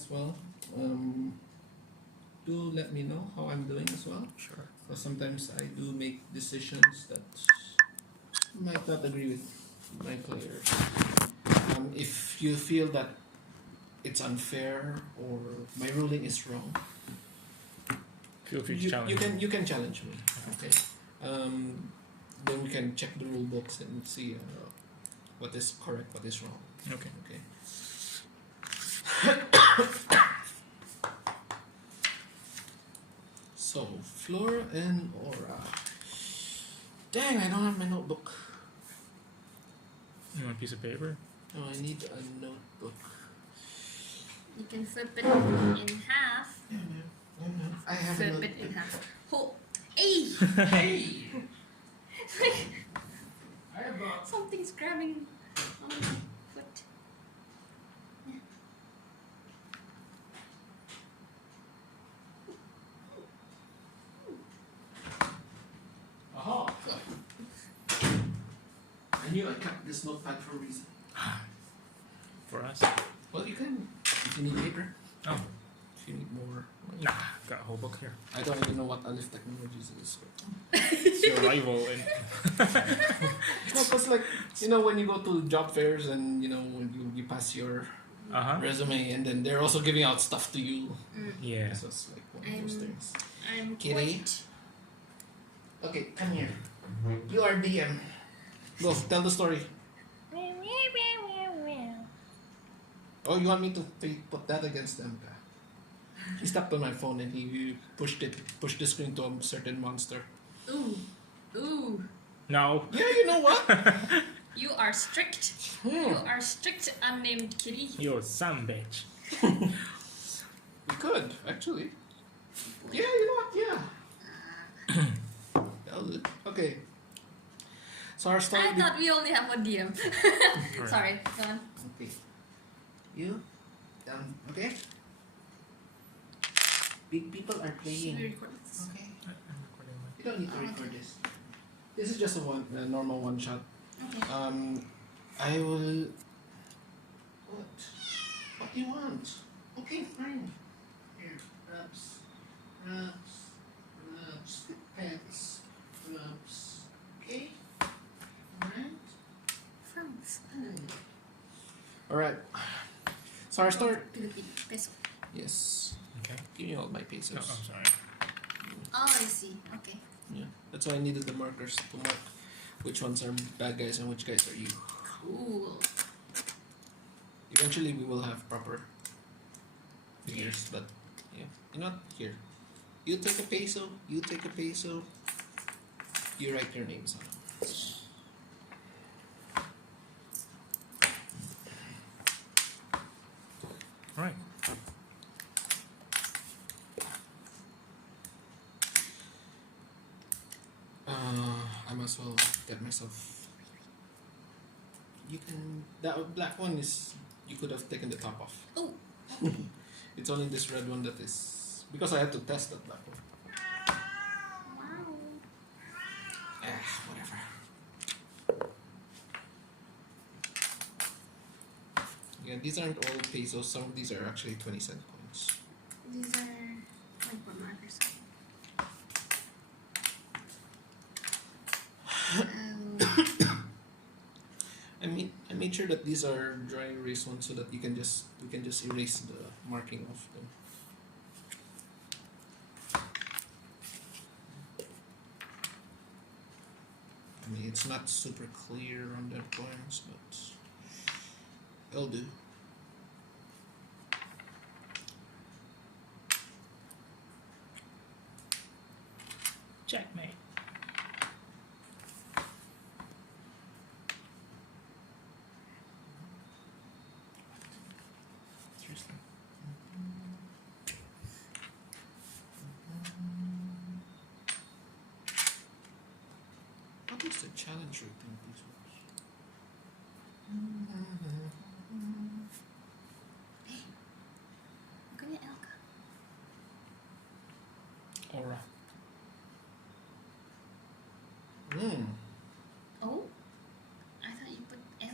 as well. Do let me know how I'm doing as well. Sure. Because sometimes I do make decisions that might not agree with my players. If you feel that it's unfair or my ruling is wrong, Feel free to challenge. you can challenge me. Okay. Then we can check the rule books and see what is correct, what is wrong. Okay. Okay. So Flora and Aura. Dang, I don't have my notebook. You want a piece of paper? Oh, I need a notebook. You can flip it in half. Yeah, I have a Flip notebook. it in half. Oh, hey! Hey! Like I have a... something's grabbing on my foot. Aha! I knew I kept this notepad for a reason. For us? Well, you can. If you need paper, Oh. if you need more. Nah, got a whole book here. I don't even know what Alif Technologies is. It's your rival in. No, because like, you know, when you go to job fairs and, you know, when you pass your resume and then they're also giving out stuff to you. Yeah. So it's like one of those things. I'm Kitty? quite... Okay, come here. You are DM. Go, tell the story. Oh, you want me to put that against them? He stepped on my phone and he pushed the screen to a certain monster. Ooh. Ooh. No. Yeah, you know what? You are strict. You are strict, unnamed kitty. You're some bitch. We could, actually. Yeah, you know what? Yeah. That'll do. Okay. So our story... I thought we only have one DM. Right. Sorry, go on. Okay. You? Okay? Big people are Should we playing. record this? Okay. I'm recording one. You don't need to Oh, record this. This is just a normal one shot. Okay. I will... What? What do you want? Okay, fine. Here, rubs. Pets. Rubs. Okay? Alright? Francs. Alright. So our start... Philippine peso. Yes. Okay. Give me all my pesos. Oh, I'm sorry. Oh, I see. Okay. Yeah. That's why I needed the markers to mark which ones are bad guys and which guys are you. Cool. Eventually we will have proper figures, but yeah. You know what? Here. You take a peso, you take a peso, you write your names on it. Alright. I must well get myself. You can. That black one is. You could have taken the top off. Oh. It's only this red one that is. Because I had to test that black one. Wow. Whatever. Again, these aren't all pesos. Some of these are actually 20-cent coins. These are whiteboard markers. I made sure that these are dry erase ones so that we can just erase the marking of them. I mean, it's not super clear on the coins, but it'll do. Checkmate. Seriously. What is the challenge routine of these ones? Look at Elka. Aura. Oh? I thought you put L.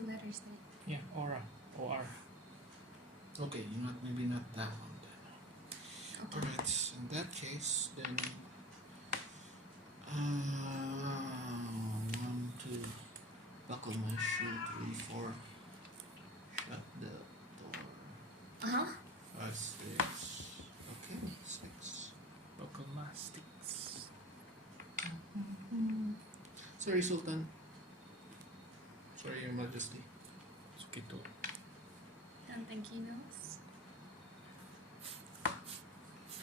2 letters then. Yeah, aura. O-R. Okay, maybe not that one then. Okay. Alright, in that case, then. 1, 2. Buckle my shoe. 3, 4. Shut the door. Uh-huh. 5, 6. Okay, 6. Buckle-mastics. Sorry, Sultan. Sorry, Your Majesty. Sukito. Don't think he knows.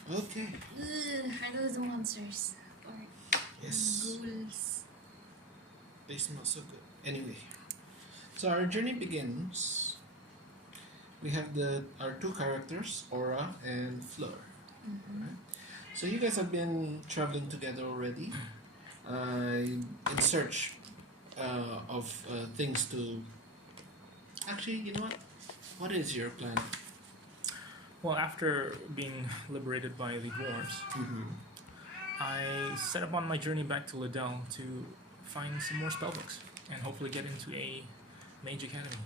Okay. Ugh, are those the monsters? Or Yes. ghouls? They smell so good. Anyway, so our journey begins. We have our 2 characters, Aura and Fleur. Mm-hmm. So you guys have been traveling together already, in search of things to. Actually, you know what? What is your plan? Well, after being liberated by the dwarves, I set up on my journey back to Liddell to find some more spellbooks and hopefully get into a mage academy,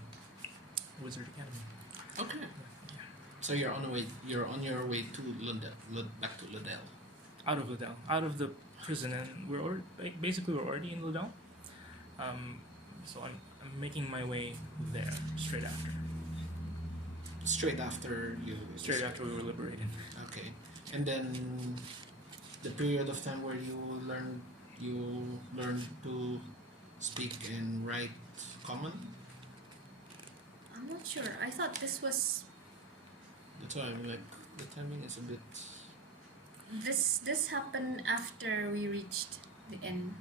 wizard academy. Okay. Yeah. So you're on your way to back to Liddell. Out of Liddell, out of the prison, and we're already in Liddell. So I'm making my way there straight after. Straight after we were liberated. Okay, and then the period of time where you learn to speak and write common. I'm not sure. I thought this was. That's why I'm like the timing is a bit. This happened after we reached the inn.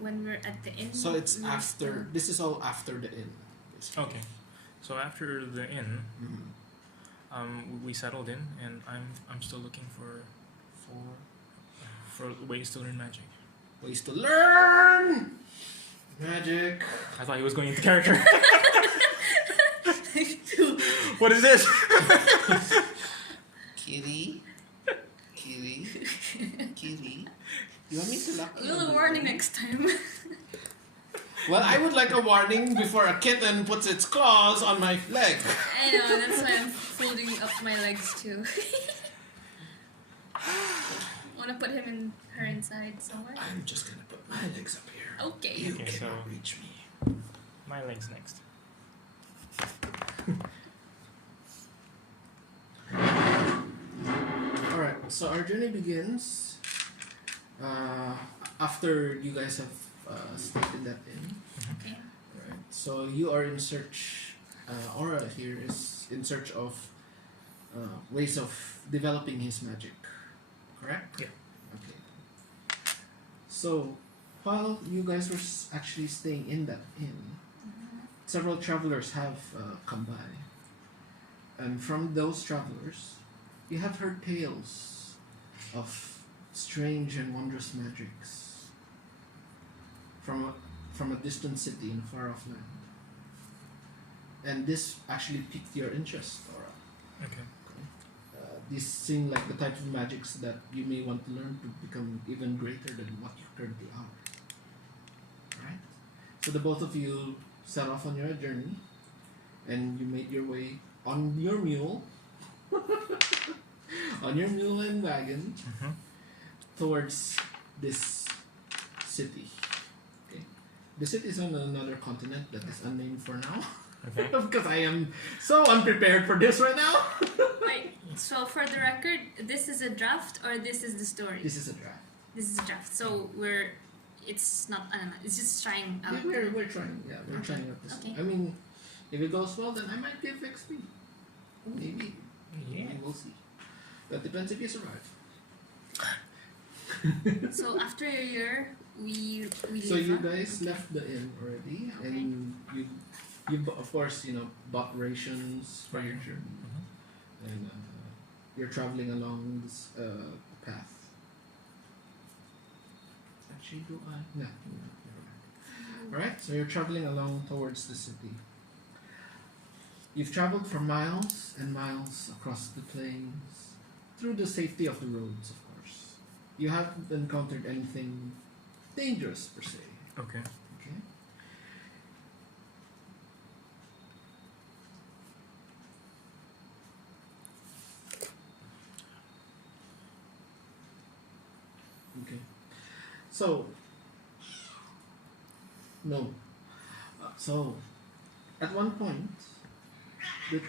When we're at the inn. So it's we were after. still- This is all after the inn. Basically. Okay, so after the inn, we settled in, and I'm still looking for ways to learn magic. Ways to learn magic. I thought he was going into character. What is this? Kitty. You want me to lock A you little in the warning room? next time. Well, I would like a warning before a kitten puts its claws on my leg. I know, that's why I'm folding up my legs too. Wanna put her inside somewhere? I'm just gonna put my legs up here. Okay. You Okay, cannot so- reach me. My legs next. Alright, so our journey begins after you guys have stayed in that inn. Okay. Right. So you are in search. Aura here is in search of ways of developing his magic. Correct? Yeah. Okay. So while you guys were actually staying in that inn, several travelers have come by, and from those travelers, you have heard tales of strange and wondrous magics from a distant city in a far-off land. And this actually piqued your interest, Aura. Okay. These seem like the type of magics that you may want to learn to become even greater than what you currently are. Right? So the both of you set off on your journey, and you made your way on your mule, on your mule and wagon, towards this city. Okay, the city is on another continent that is unnamed for now. Okay. Because I am so unprepared for this right now. Wait, so for the record, this is a draft or this is the story? This is a draft. This is a draft. So it's not, I don't know, it's just trying out. Yeah, we're trying. Yeah, we're trying out this. Okay. I mean, if it goes well, then I might give XP. Maybe. Yeah. Maybe we'll see. That depends if you survive. So after a year, we So leave, you huh? guys left the inn already, and you of course bought rations for your journey, and you're traveling along this path. Actually, do I? No, never mind. All right, so you're traveling along towards the city. You've traveled for miles and miles across the plains, through the safety of the roads, of course. You haven't encountered anything dangerous per se. Okay. Okay. So, no. So, at one point, the,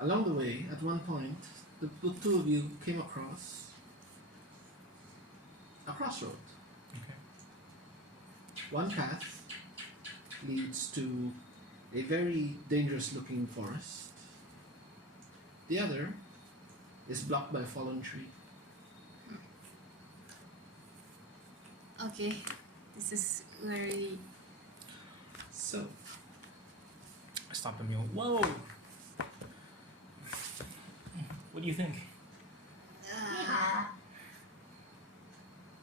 along the way, at one point, the two of you came across a crossroad. Okay. One path leads to a very dangerous looking forest. The other is blocked by a fallen tree. Okay, this is very. So, I stopped the mule. Whoa! What do you think?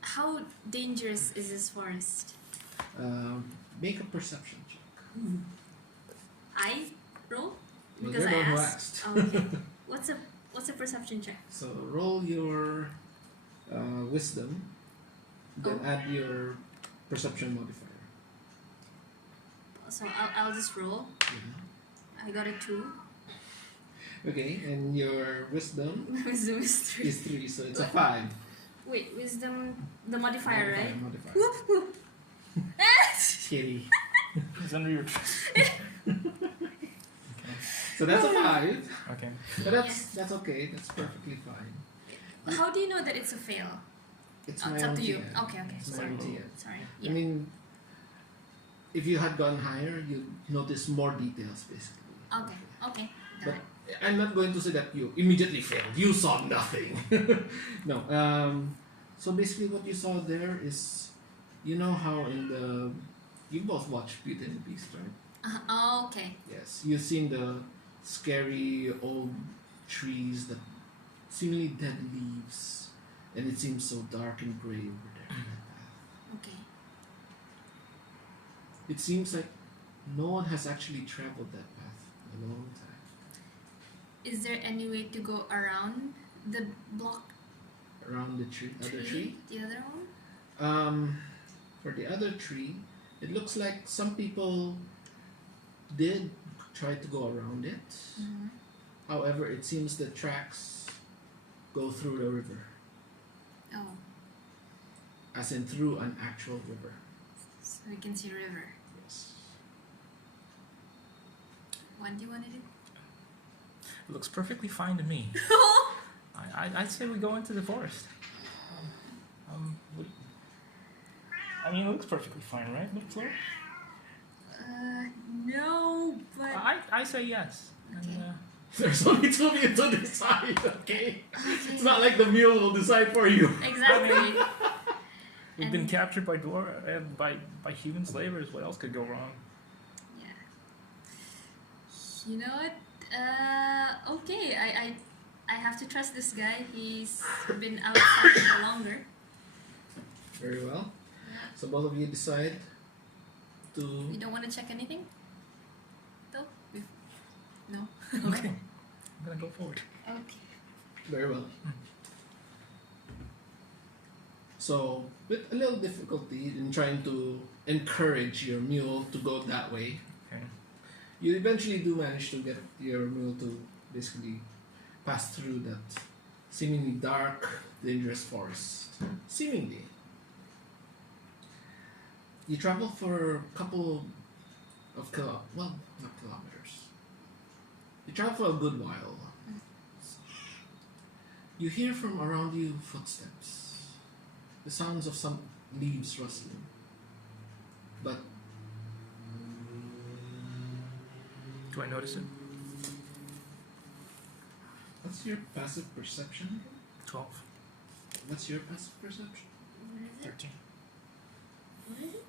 How dangerous is this forest? make a perception check. I roll Well, because you're I the one who asked. asked. Oh, okay. What's a perception check? So roll your wisdom, then Oh. add your perception modifier. So I'll just roll. I got a 2. Okay, and your wisdom Wisdom is 3. is 3, so it's a 5. Wait, wisdom, the modifier, right? Modifier. Whoop, whoop. Kitty. It's under your. So that's a 5. Okay. But that's okay. That's perfectly fine. How do you know that it's a fail? It's Oh, my it's up own to you. TN. Okay, It's my sorry. own TN. Sorry. I Yeah. mean, if you had gone higher, you'd notice more details, basically. Okay. Okay. Got But it. I'm not going to say that you immediately failed. You saw nothing. No. So basically, what you saw there is, you know how in the you both watched Beauty and the Beast, right? Oh, okay. Yes. You've seen the scary old trees that seemingly dead leaves, and it seems so dark and gray over there. in that path. Okay. It seems like no one has actually traveled that path in a long time. Is there any way to go around the block Around the tree, other tree. The other one? For the other tree, it looks like some people did try to go around it. Mm-hmm. However, it seems the tracks go through the river, Oh, as in through an actual river. so we can see river. Yes. What do you want to do? It looks perfectly fine to me. I'd say we go into the forest. What, I mean, it looks perfectly fine, right, Middle Floor? No, but I say yes. And, Okay. There's only two of you to decide, okay? It's not like the mule will decide for you. exactly. we've been And- captured by by human slavers. What else could go wrong? Yeah. You know what? Okay. I have to trust this guy. He's been outside for longer. Very well. So both of you decide to. You don't want to check anything? Though? No. Okay. I'm gonna go forward. Okay. Very well. So, with a little difficulty in trying to encourage your mule to go that way, Okay. you eventually do manage to get your mule to basically pass through that seemingly dark, dangerous forest. Seemingly. You travel for a couple of not kilometers. You travel for a good while. You hear from around you footsteps, the sounds of some leaves rustling. But Do I notice it? what's your passive perception? 12, What's your passive perception? What is it? 13. What is it?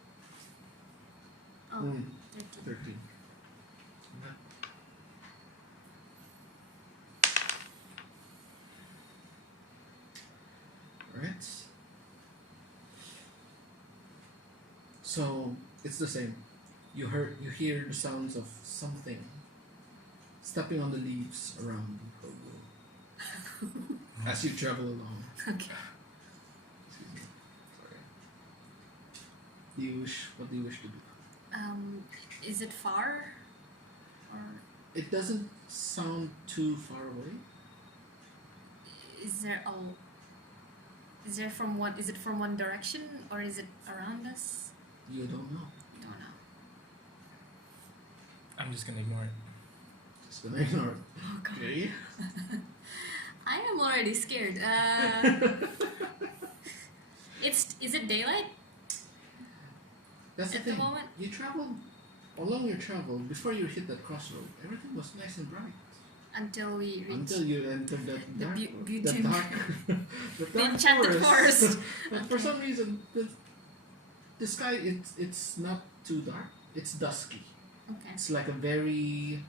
Oh, Mm, 13. 13. Alright. So it's the same. You hear the sounds of something stepping on the leaves around you as you travel along. Okay. Excuse me. Sorry. What do you wish to do? Is it far? Or It doesn't sound too far away. is there a? Is there from one? Is it from one direction or is it around us? You don't know. Don't know. I'm just gonna ignore it. Just gonna ignore it. Oh god. Okay. I am already scared. Is it daylight That's the at the thing. moment? You traveled along your travel before you hit that crossroad. Everything was nice and bright Until we reach until you entered that the dark, beauty, that dark, the the dark enchanted forest. But for some reason, the sky it's not too dark. It's dusky. Okay. It's like a very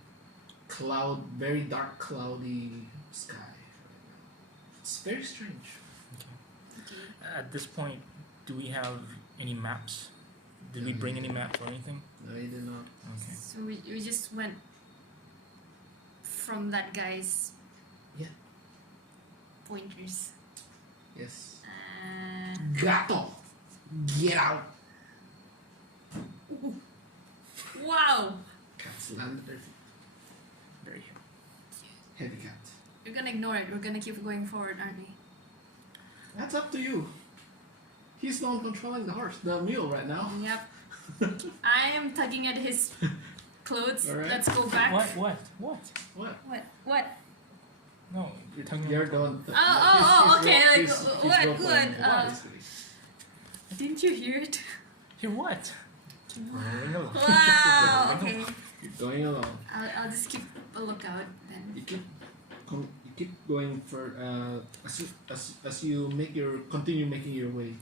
dark, cloudy sky. It's very strange. Okay. At this point, do we have any maps? Did we bring any maps or anything? No, you did not. Okay. So we just went from that guy's pointers. Yes. Gato, get out! wow! Cats landed their feet. Very Heavy cat. We're gonna ignore it. We're gonna keep going forward, aren't we? That's up to you. He's the one controlling the mule right now. Yep. I am tugging at his clothes. Alright. Let's go back. What? What? What? No, you're talking You're about. the one. Okay, like, he's what? rope What? line, Uh, basically. Didn't you hear it? Hear what? Rolling along. Wow. Okay. You're going along. I'll just keep a lookout then. You keep going for as you continue making your way.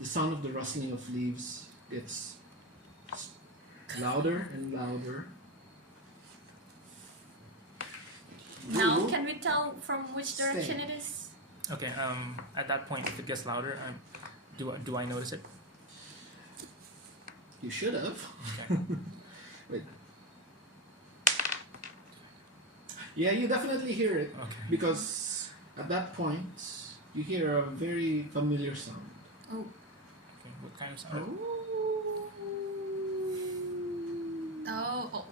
The sound of the rustling of leaves gets louder and louder. Now, You can we tell from which direction stay. it is? Okay. At that point, if it gets louder, do I notice it? You should have. Okay. Wait. Yeah, you definitely hear it Okay. because at that point you hear a very familiar sound. Oh. Okay. What kind of sound? Oh.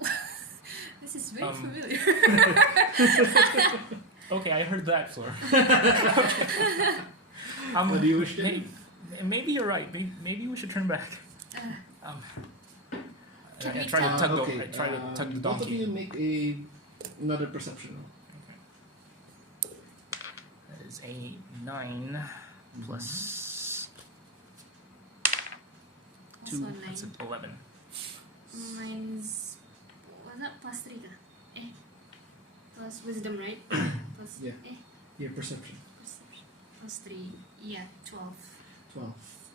This is very Um, familiar. Okay, I heard that, Flor. What do you wish to do? Maybe you're right. Maybe we should turn back. Can I we try tell- to tug the. Okay, I try to tug the both of you donkey. make another perception roll. That is a 9 plus Also 2. 9. That's an 11. Mine's. Was that plus 3? Plus wisdom, right? Plus. Yeah. Your perception. Perception. Plus 3. Yeah, 12. 12.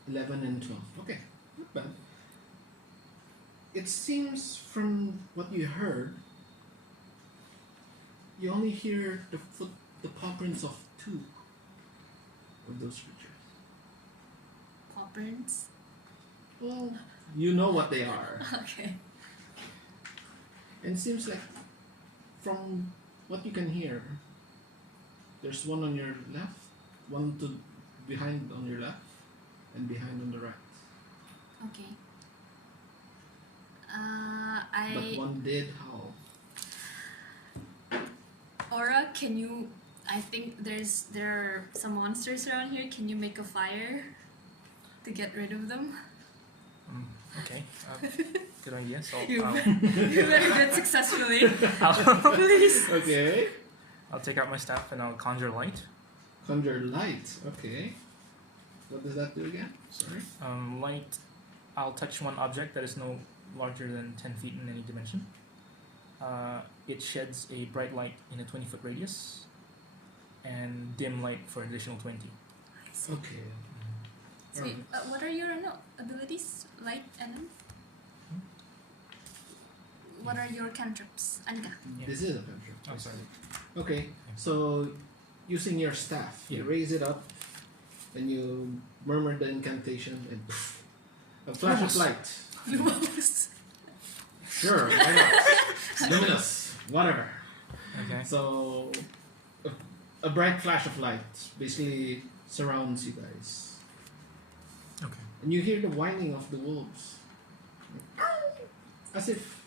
11 and 12. Okay, not bad. It seems from what you heard, you only hear the paw prints of 2 of those creatures. Paw prints. Well, you know what they are. Okay. And it seems like from what you can hear, there's one on your left, one to behind on your left, and behind on the right. Okay. But one did howl. Aura, can you? I think there are some monsters around here. Can you make a fire to get rid of them? Okay. Good idea. So You I'll, you better do it successfully. I'll, Please. Okay. I'll take out my staff and I'll conjure light. Conjure light. Okay. What does that do again? Sorry. Light. I'll touch one object that is no larger than 10 feet in any dimension. It sheds a bright light in a 20-foot radius, and dim light for an additional 20. Okay. So, what are your abilities? Light and. What are your cantrips? Anga. Yeah. This is a cantrip. Oh, sorry. Okay. So, using your staff, you Yeah. raise it up, and you murmur the incantation, and poof, a flash of light. Lumos. Sure. Why not? Luminous. Whatever. Okay. So, a bright flash of light basically surrounds you guys. Okay. And you hear the whining of the wolves. As if,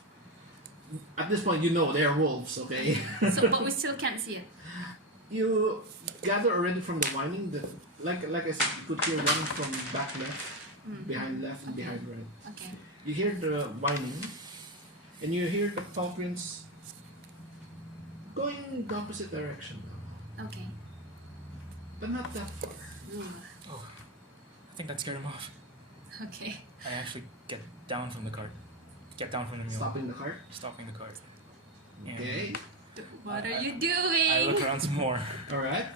at this point, you know they're wolves, okay? So, but we still can't see it. You, gather already from the whining that, like I said, you could hear one from back left, behind left, and Okay. behind right. Okay. You hear the whining, and you hear the paw prints going the opposite direction now, Okay. but not that far. Ooh. Oh, I think that scared him off. Okay. I actually get down from the cart. Get down from the mule. Stopping the cart. Stopping the cart. And Okay. What are you I doing? look around some more. All right.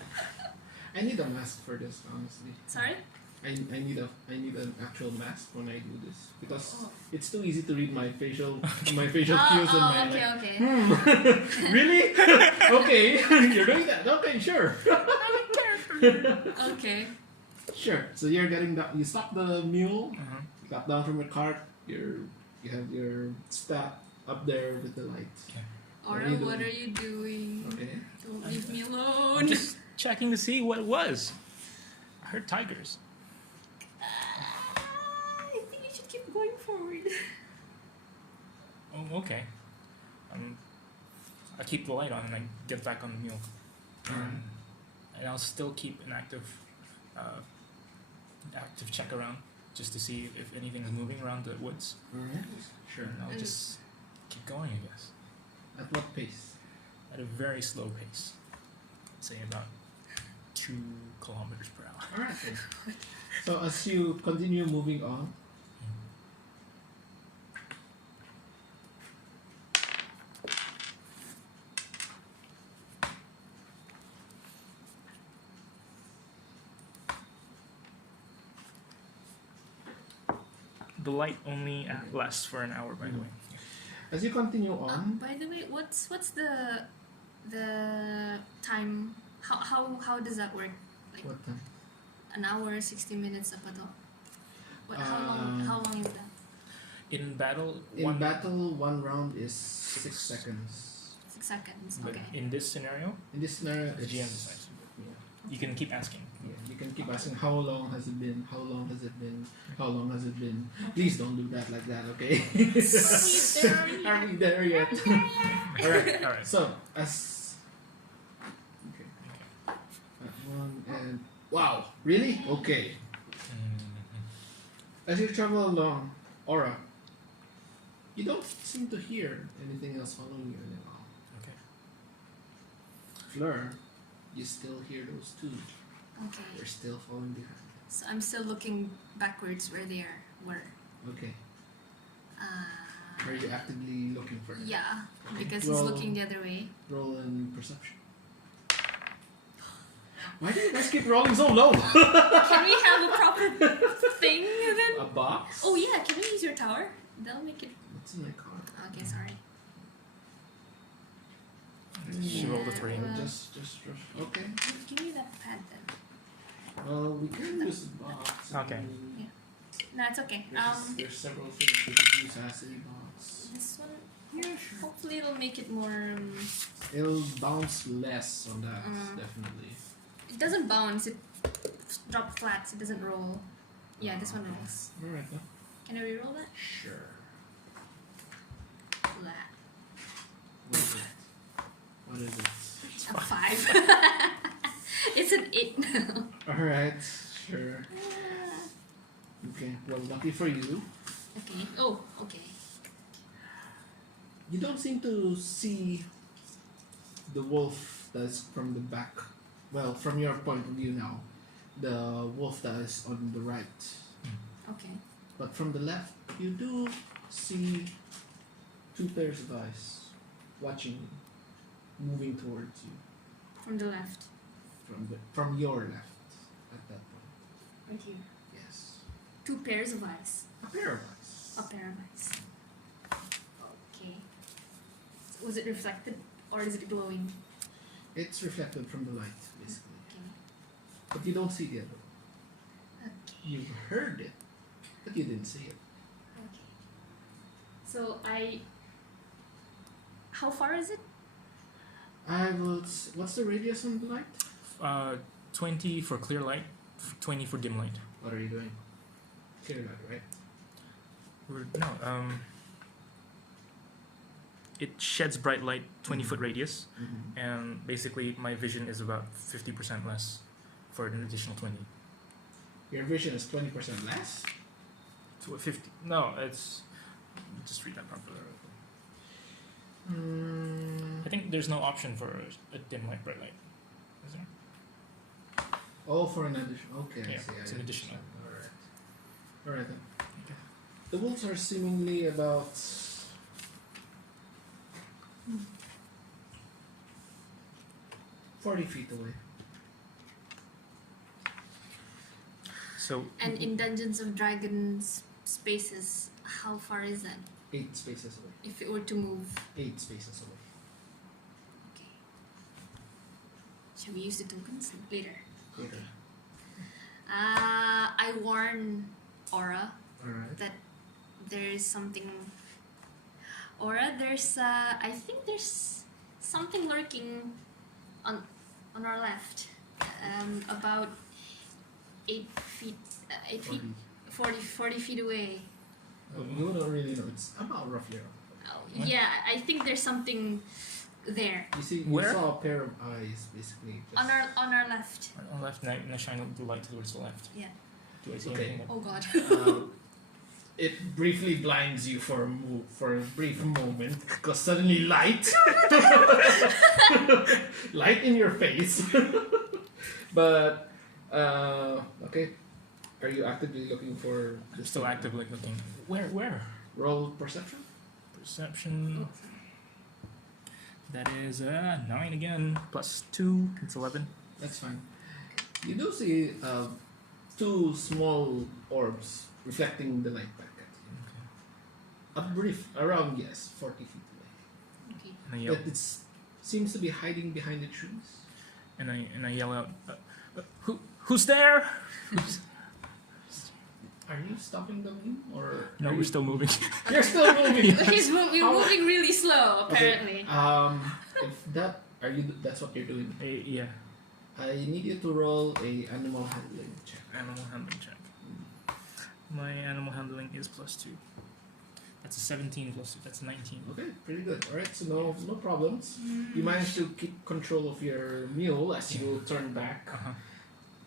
I need a mask for this, honestly. Sorry? I need an actual mask when I do this because Oh. it's too easy to read my facial cues and my okay, like. okay. Really? Okay, you're doing that. Okay, sure. Okay. Sure. So you're getting down. You stop the mule. Uh-huh. You got down from the cart. You have your staff up there with the light. Aura, what are you doing? Okay. Don't leave me I'm alone. just checking to see what it was. I heard tigers. I think you should keep going forward. Oh, okay. I keep the light on and I get back on the mule. And I'll still keep an active check around just to see if anything's moving around the woods. Alright. Sure. And I'll just keep going, I guess. At what pace? At a very slow pace. Say about 2 kilometers per hour. Alright then. So as you continue moving on, The light only lasts for an hour, by the way. as you continue on, By the way, what's the time? How does that work? Like what time? an hour, 60 minutes up at all? What? How long is that? In battle, In battle, one round is 6 seconds. 6 seconds. but Okay. in this scenario, In this scenario, the it's, GM decides. Yeah, You can keep asking. yeah, you can keep asking how long has it been? How long has it been? How long has it been? Please don't do that like that, okay? Are we there yet? Alright, Alright. so as okay, that one and wow, really? Okay. As you travel along, Aura, you don't seem to hear anything else following you anymore. Okay. Fleur, you still hear those two. Okay. They're still following behind. So I'm still looking backwards where they were. Okay. Uh, Are you actively looking for them? yeah, Okay. because Roll- he's looking the other way. Roll in perception. Why do you guys keep rolling so low? Can we have a proper thing then? A box? Oh yeah, can we use your tower? That'll make it. What's in my car? Okay, sorry. She rolled a 3. Yeah. Just okay. Give me that pad then. Well, we can use the box. Okay. Yeah. No, it's okay. There's several things we could use as a box. This one. Yeah, sure. Hopefully it'll make it more. It'll bounce less on that, Uh-huh. definitely. It doesn't bounce. It drops flat. It doesn't roll. Yeah, this one rolls. Alright, then. Can I reroll that? Sure. Flat. What is it? What is it? A 5. It's an 8 now. Alright, sure. Okay, well, lucky for you. Okay. Oh, okay. You don't seem to see the wolf that's from the back. Well, from your point of view now, the wolf that is on the right. Okay. But from the left, you do see 2 pairs of eyes watching you, moving towards you From the left. from your left at that point. Right here. Yes, 2 pairs of eyes. a pair of eyes. A pair of eyes. Okay. So was it reflected or is it glowing? It's reflected from the light, basically. Okay. But you don't see the other one. Okay. You heard it, but you didn't see it. Okay. So how far is it? What's the radius on the light? 20 for clear light, 20 for dim light. What are you doing? Clear light, right? No, it sheds bright light 20-foot radius, Mm-hmm. and basically my vision is about 50% less for an additional 20. Your vision is 20% less. To a 50. No, it's just read that properly. I think there's no option for a dim light, bright light. Is there? Oh, for an addition. Okay, Yeah, I see. it's an additional. All right. All right then. Okay. The wolves are seemingly about 40 feet away. So And in Dungeons of Dragons spaces, how far is that? 8 spaces away. If it were to move, 8 spaces away. okay. Shall we use the tokens later? Okay. I warn Aura Alright. that there is something. Aura, I think there's something lurking on our left. About 8 feet, 8 feet, 40 feet away. You don't really know. It's about roughly around. Oh, What? yeah, I think there's something there You see, Where? you saw a pair of eyes basically. Just on our left. on the left, and I shine the light towards the left. Yeah. Do I see Okay. anything? Oh God. It briefly blinds you for a brief moment because suddenly light, light in your face. But okay, are you actively looking for? I'm still actively looking. Where? Roll perception. Perception. That is 9 again, plus 2. It's 11. That's fine. You do see 2 small orbs reflecting the light back at you. A brief, around 40 feet away. Okay. And I yell, But it seems to be hiding behind the trees. and I yell out, who's there? Are you stopping them or? No, are we're you- still moving. You're still moving. We're How- moving really slow, Okay, apparently. if that's what you're doing. Yeah, I need you to roll a animal handling check. animal handling check. My animal handling is plus 2. That's a 17 plus 2. That's a 19. Okay, pretty good. All right, so no problems. You managed to keep control of your mule as you turn back,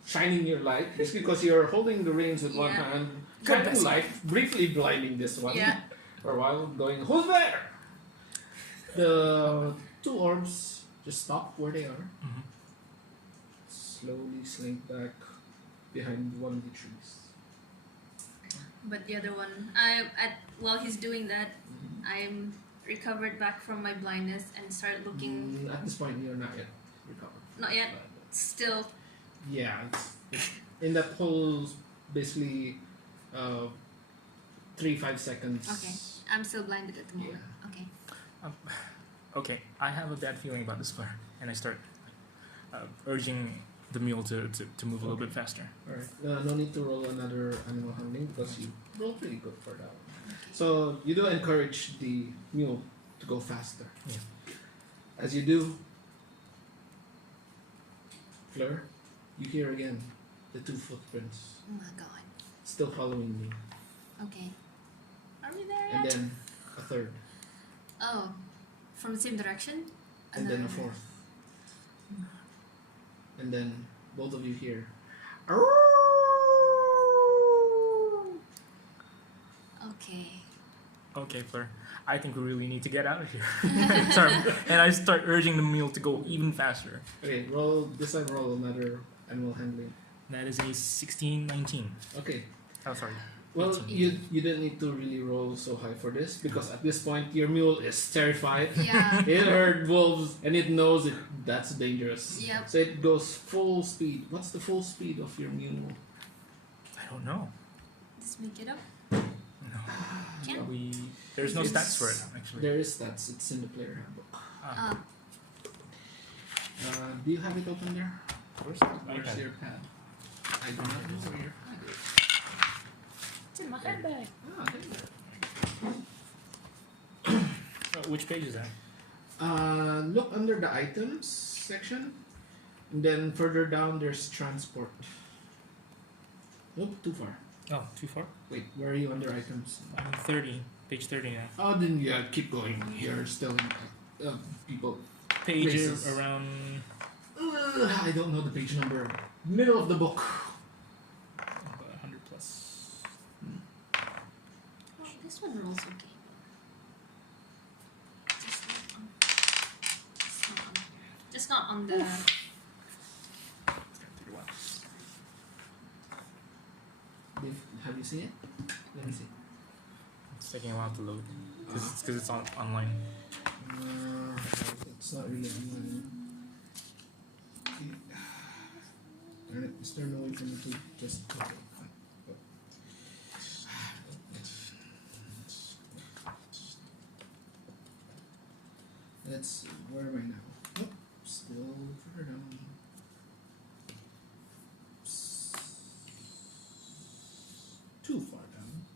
shining your light. Just because you're holding the reins with one Yeah. hand, Good shining best. light, briefly blinding this one Yeah. for a while, going, "Who's there?" The 2 orbs just stop where they are, Mhm. slowly slink back behind one of the trees. But the other one, while he's doing that, I'm recovered back from my blindness and start looking. At this point, you're not yet recovered. Not yet. But, Still. yeah, it's in that whole basically 3-5 seconds. Okay. I'm still blinded at the moment. Okay. Okay, I have a bad feeling about this part, and I start urging the mule to move a little bit faster. Alright, no need to roll another animal handling because you rolled pretty good for that one. So you do encourage the mule to go faster. Yeah. As you do, Fleur, you hear again the 2 footprints Oh my God. still following you, Okay. Are we there and yet? then a third, Oh, from the same direction. and then a Another- 4th, and then both of you hear. Okay. Okay, Fleur, I think we really need to get out of here. Sorry, and I start urging the mule to go even faster. Okay, this time roll another animal handling. That is a 16, 19. Okay. Oh, sorry. Well, 18. you didn't need to really roll so high for this because at this point your mule is terrified. Yeah. It heard wolves and it knows that's dangerous. Yep. So it goes full speed. What's the full speed of your mule? I don't know. Let's make it up. No. Can? There's no It's- stats for it, actually. There is stats. It's in the player handbook. Ah, Do you have it open there? where's Where's your pad? I do not know where your pad is. It's in my handbag. Ah, there. Which page is that? Look under the items section, and then further down there's transport. Nope, too far. Oh, too far? Wait, where are you under items? I'm 30. Page 30 now. Oh, then yeah, keep going. You're still in people. Page Places. around... I don't know the page number. Middle of the book. about 100 plus. Oh, this one rolls okay. Just not on the. It's got 3 ones. Have you seen it? Let me see. It's taking a while to load. Because it's online. It's not really online. Okay. Darn it, is there no way for me to just... Okay, fine. Let's see, where am I now? Nope, still further down. Too far down.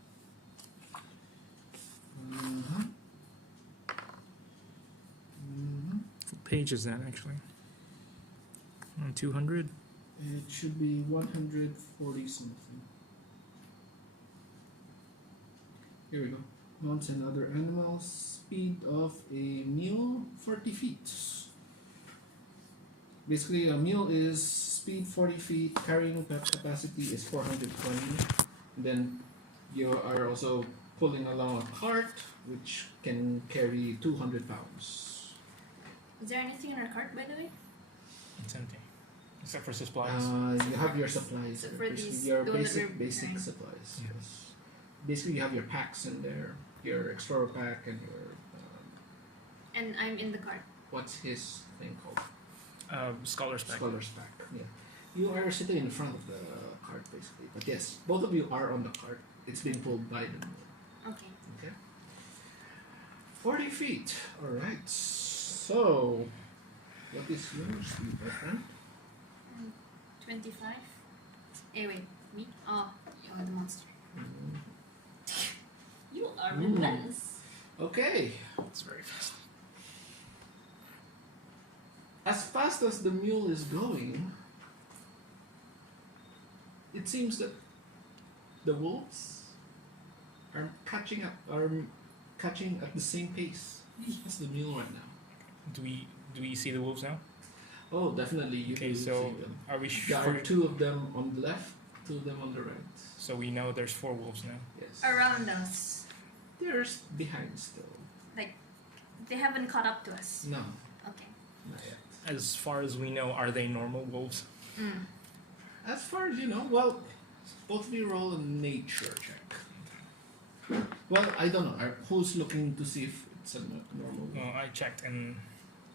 Uh-huh. What page is that actually? 200? It should be 140 something. Here we go. Mounts and other animals. Speed of a mule, 40 feet. Basically, a mule is speed 40 feet, carrying capacity is 420. Then you are also pulling along a cart, which can carry 200 pounds. Is there anything in our cart, by the way? It's empty. Except for supplies. You have your supplies. So for these, Your the ones that we're basic carrying. supplies. Yeah. Yes. Basically, you have your packs in there, your explorer pack, and your And I'm in the cart. what's his thing called? Scholar's pack. Scholar's pack. Yeah. You are sitting in front of the cart, basically. But yes, both of you are on the cart. It's being pulled by the mule. Okay. Okay. 40 feet. All right. So, what is your speed, my friend? 25. Wait, me? Oh, you're the monster. You are Ooh. relentless. Okay. It's very fast. As fast as the mule is going, it seems that the wolves are catching at the same pace as the mule right now. Do we see the wolves now? Oh, definitely. You Okay, can so see them. are we There are sure? 2 of them on the left, 2 of them on the right. So we know there's 4 wolves now. Yes. Around us. They're behind still. They haven't caught up to us. No, Okay. not yet. As far as we know, are they normal wolves? Mm. As far as you know, well, both of you roll a nature check. Well, I don't know. Who's looking to see if it's a normal? Well, I checked and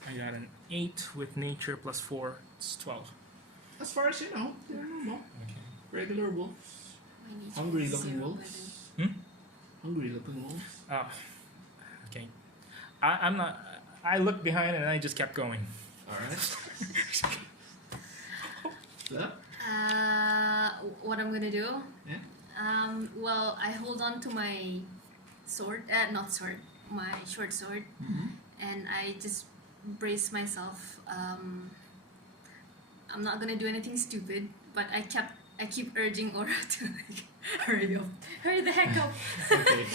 I got an 8 with nature plus 4. It's 12. As far as you know, they're normal. Okay. Regular wolves. My nature Hungry is looking 0, by wolves. the way. Hungry looking wolves. Oh, okay. I'm not. I looked behind and I just kept going. Alright. Yeah? What I'm gonna do? Yeah. Well, I hold on to my sword, not sword, my short sword, and I just brace myself. I'm not gonna do anything stupid, but I keep urging Aura to like, hurry up, hurry the heck up. Okay.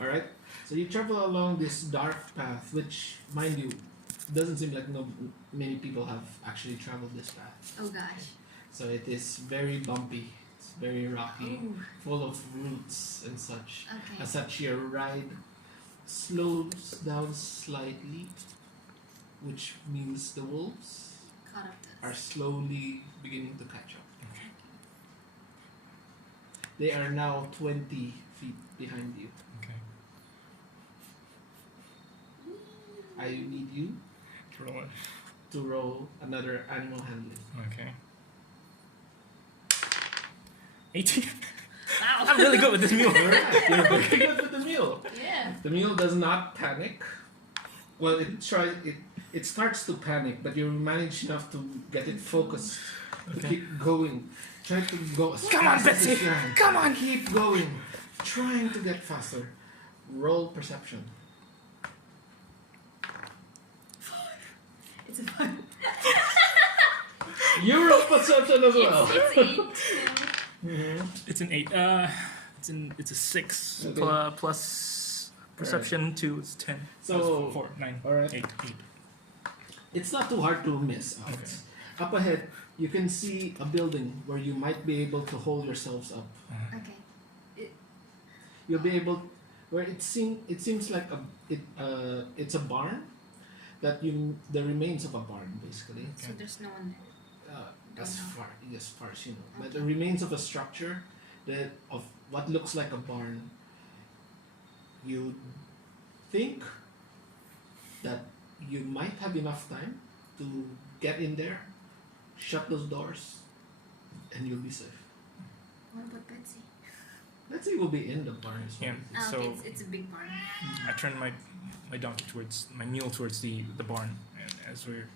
Alright. So you travel along this dark path, which, mind you, doesn't seem like many people have actually traveled this path. Oh gosh. So it is very bumpy. It's very rocky, Ooh. full of roots and such. Okay. As such, your ride slows down slightly, which means the wolves Caught up to are us. slowly beginning to catch up. Okay. They are now 20 feet behind you. Okay. I need you Roll it. to roll another animal handling. Okay. 18. Wow. I'm really good with this mule. Alright, you're very good with the mule. Yeah. The mule does not panic. Well, it starts to panic, but you manage enough to get it focused to Okay. keep going. Try to go as Come on, fast as you Betsy! can. Come on! Keep going. Trying to get faster. Roll perception. It's a fun. You roll perception as well. It's 8. It's an 8. It's a 6 Okay. plus perception 2 is 10. So- That's 4, 9, Alright. 8. It's not too hard to miss out. Okay. Up ahead, you can see a building where you might be able to hold yourselves up. Okay. You'll be able, where it seems like it's a barn, the remains of a barn basically. So there's no one there. As know. far as you know, but Okay. the remains of a structure of what looks like a barn. You think that you might have enough time to get in there, shut those doors, and you'll be safe. What about Betsy? Let's say we'll be in the barn as well. Yeah. Ah, So okay, it's a big barn. I turn my donkey towards my mule towards the barn, and as we're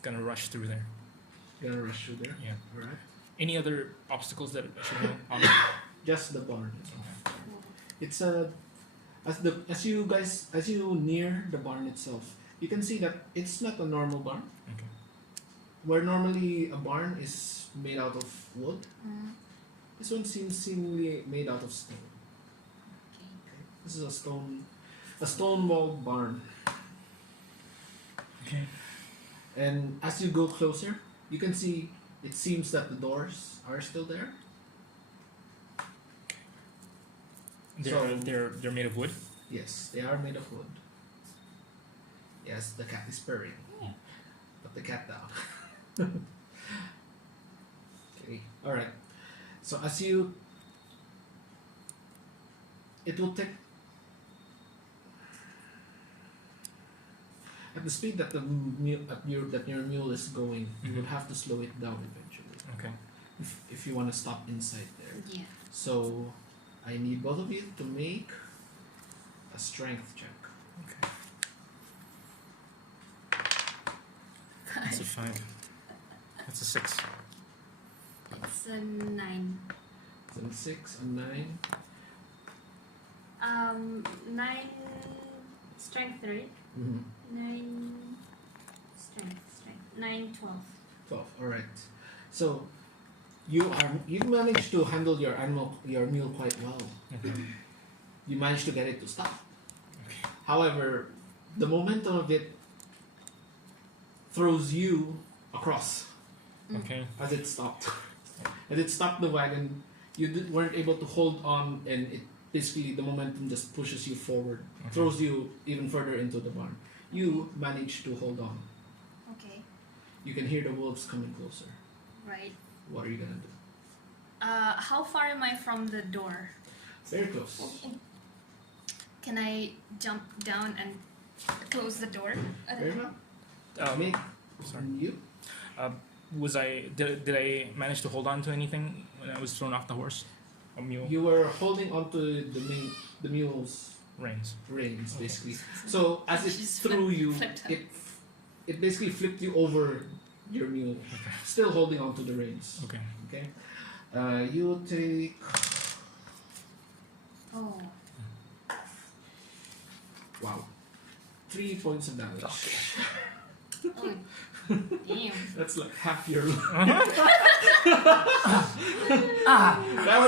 gonna rush through there. You're gonna rush through there. Yeah. Alright. Any other obstacles that I should know? Just the barn. It's a as you near the barn itself, you can see that it's not a normal barn. Okay. Where normally a barn is made out of wood, this one seems seemingly made out of stone. Okay. This is a stone walled barn. Okay. And as you go closer, you can see it seems that the doors are still there. They're made of wood. Yes, they are made of wood. Yes, the cat is purring. Put the cat down. Okay, alright. So it will take, at the speed that your mule is going, you would have to slow it down eventually. Okay. If you want to stop inside there. Yeah. So I need both of you to make a strength check. Okay. That's a 5. That's a 6. It's a 9. So 6 and 9. 9 strength, right? Mm-hmm. 9 strength. 9, 12. 12. Alright. So you managed to handle your mule quite well. Okay. You managed to get it to stop. Okay. However, the momentum of it throws you across Okay. as it stopped. As it stopped the wagon, you weren't able to hold on, and it basically the momentum just pushes you forward, Okay. throws you even further into the barn. You managed to hold on. Okay. You can hear the wolves coming closer. Right. What are you gonna do? How far am I from the door? Very close. Can I jump down and close the door? Very well. Me. Sorry. And you. Did I manage to hold on to anything when I was thrown off the horse? A mule? You were holding onto the mule's Reins. reins, Okay. basically. So as it Just threw you, flipped her. it basically flipped you over your mule, Okay. still holding onto the reins. Okay. Okay. You take Oh. 3 points of damage. Oh. Damn. That's like half your. Ah! That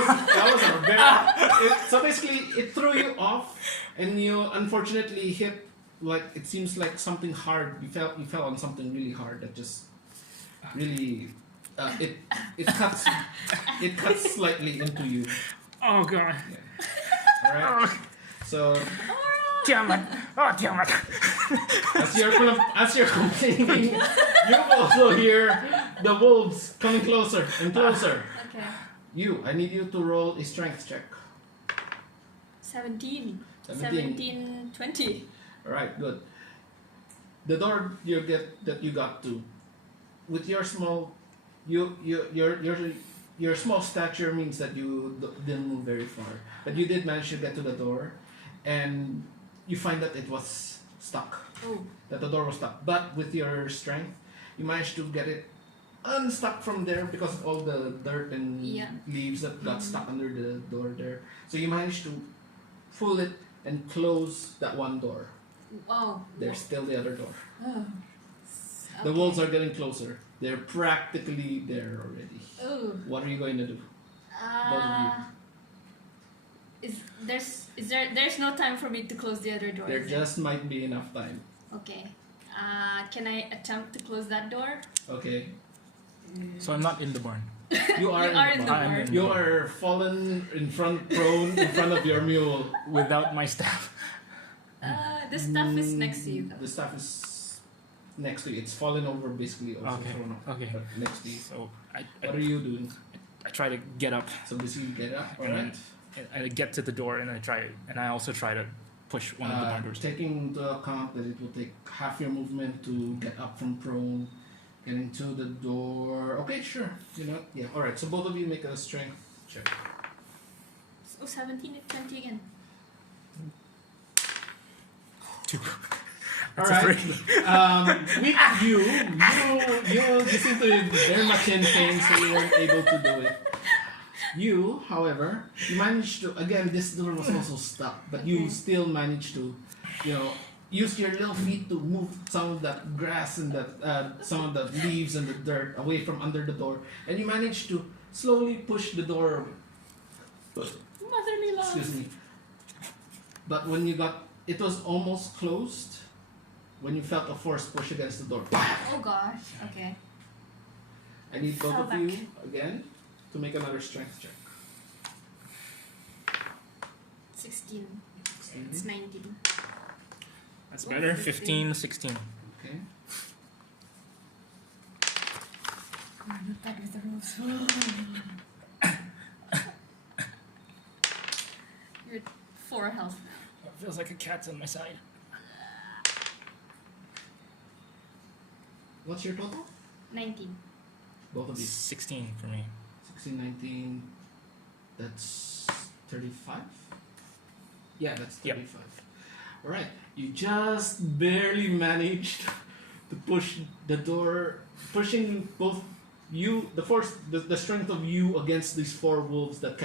was a very. So basically, it threw you off, and you unfortunately hit like it seems like something hard. You fell on something really hard that just really it cuts slightly into you. Oh god. All right. So Damn it! Oh damn it! as you're complaining, you also hear the wolves coming closer and closer. Okay. I need you to roll a strength check. 17. 17. 20. Alright, good. The door that you got to, with your small, your small stature means that you didn't move very far, but you did manage to get to the door, and you find that it was stuck. Oh. That the door was stuck. But with your strength, you managed to get it unstuck from there because of all the dirt and Yeah. leaves that got stuck under the door there. So you managed to pull it and close that one door. Oh. There's still the other door. Oh. The wolves are getting closer. They're practically there already. Ooh. What are you going to do? There's no time for me to close the other door. There is just might be enough time. Okay. Can I attempt to close that door? Okay. So I'm not in the barn. You are, You are in in the the barn. barn. You are fallen in front, prone in front of your mule. Without my staff. The stuff is next to you. The staff is next to you. It's fallen over basically. Also Okay. thrown off, Okay. but next to you. So What are you doing? I try to get up. So basically, you get up. All And right. I get to the door and I also try to push one of the barn doors. Taking into account that it will take half your movement to get up from prone, getting to the door. Okay, sure. You know, yeah. All right. So both of you make a strength check. Oh, 17 and 20 again. 2. All That's a right. 3. With you seem to be very much in pain, so you weren't able to do it. You, however, you managed to. Again, this door was also stuck, but you still managed to, use your little feet to move some of that grass and some of the leaves and the dirt away from under the door, and you managed to slowly push the door. Motherly love. Excuse me. But when it was almost closed. When you felt a force push against the door. Oh gosh. Okay. I need both Fell of back. you again to make another strength check. 16. It's 19. That's better. 15, 16. Okay. I'm not bad with the rules. You're at 4 health. It feels like a cat's on my side. What's your total? 19. Both of you. 16 for me. 16, 19. That's 35? Yeah, that's Yep. 35. Alright. You just barely managed to push the door, pushing both you, the strength of you against these 4 wolves that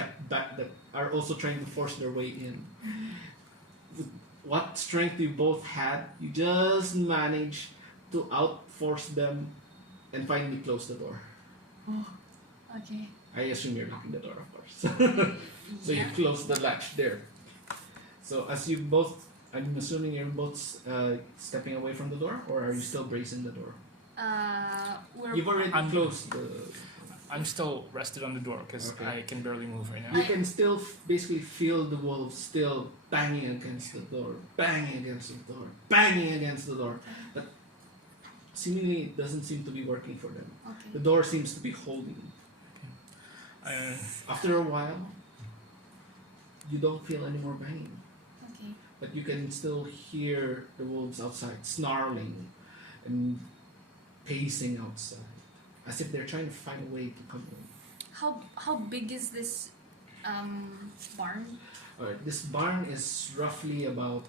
are also trying to force their way in. With what strength you both had, you just managed to outforce them and finally close the door. Oh, okay. I assume you're locking the door, of course. So you close the latch there. So as you both, I'm assuming you're both stepping away from the door, or are you still bracing the door? You've already closed the... I'm still rested on the door because Okay. I can barely move right now. You can still basically feel the wolves still banging against the door, banging against the door, banging against the door. But seemingly it doesn't seem to be working for them. The Okay. door seems to be holding. After a while, you don't feel any more banging. Okay. But you can still hear the wolves outside snarling and pacing outside, as if they're trying to find a way to come in. How big is this barn? Alright, this barn is roughly about...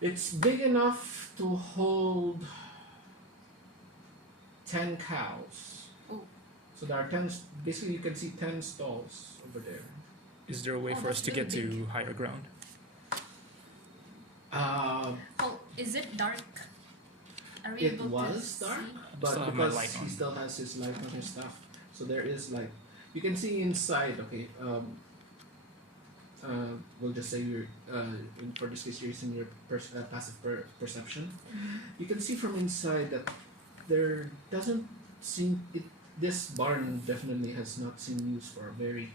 It's big enough to hold 10 cows. Oh. So there are 10, basically you can see 10 stalls over there. Is there a way Oh, for us that's to get really to higher ground? Oh, is it dark? Are we It able was to dark, see? but Still have my because light he on. still has his light on his stuff, so there is light. You can see inside. Okay, we'll just say you're for this case you're using your passive perception. Mhm. You can see from inside that there doesn't seem it. This barn definitely has not seen use for a very,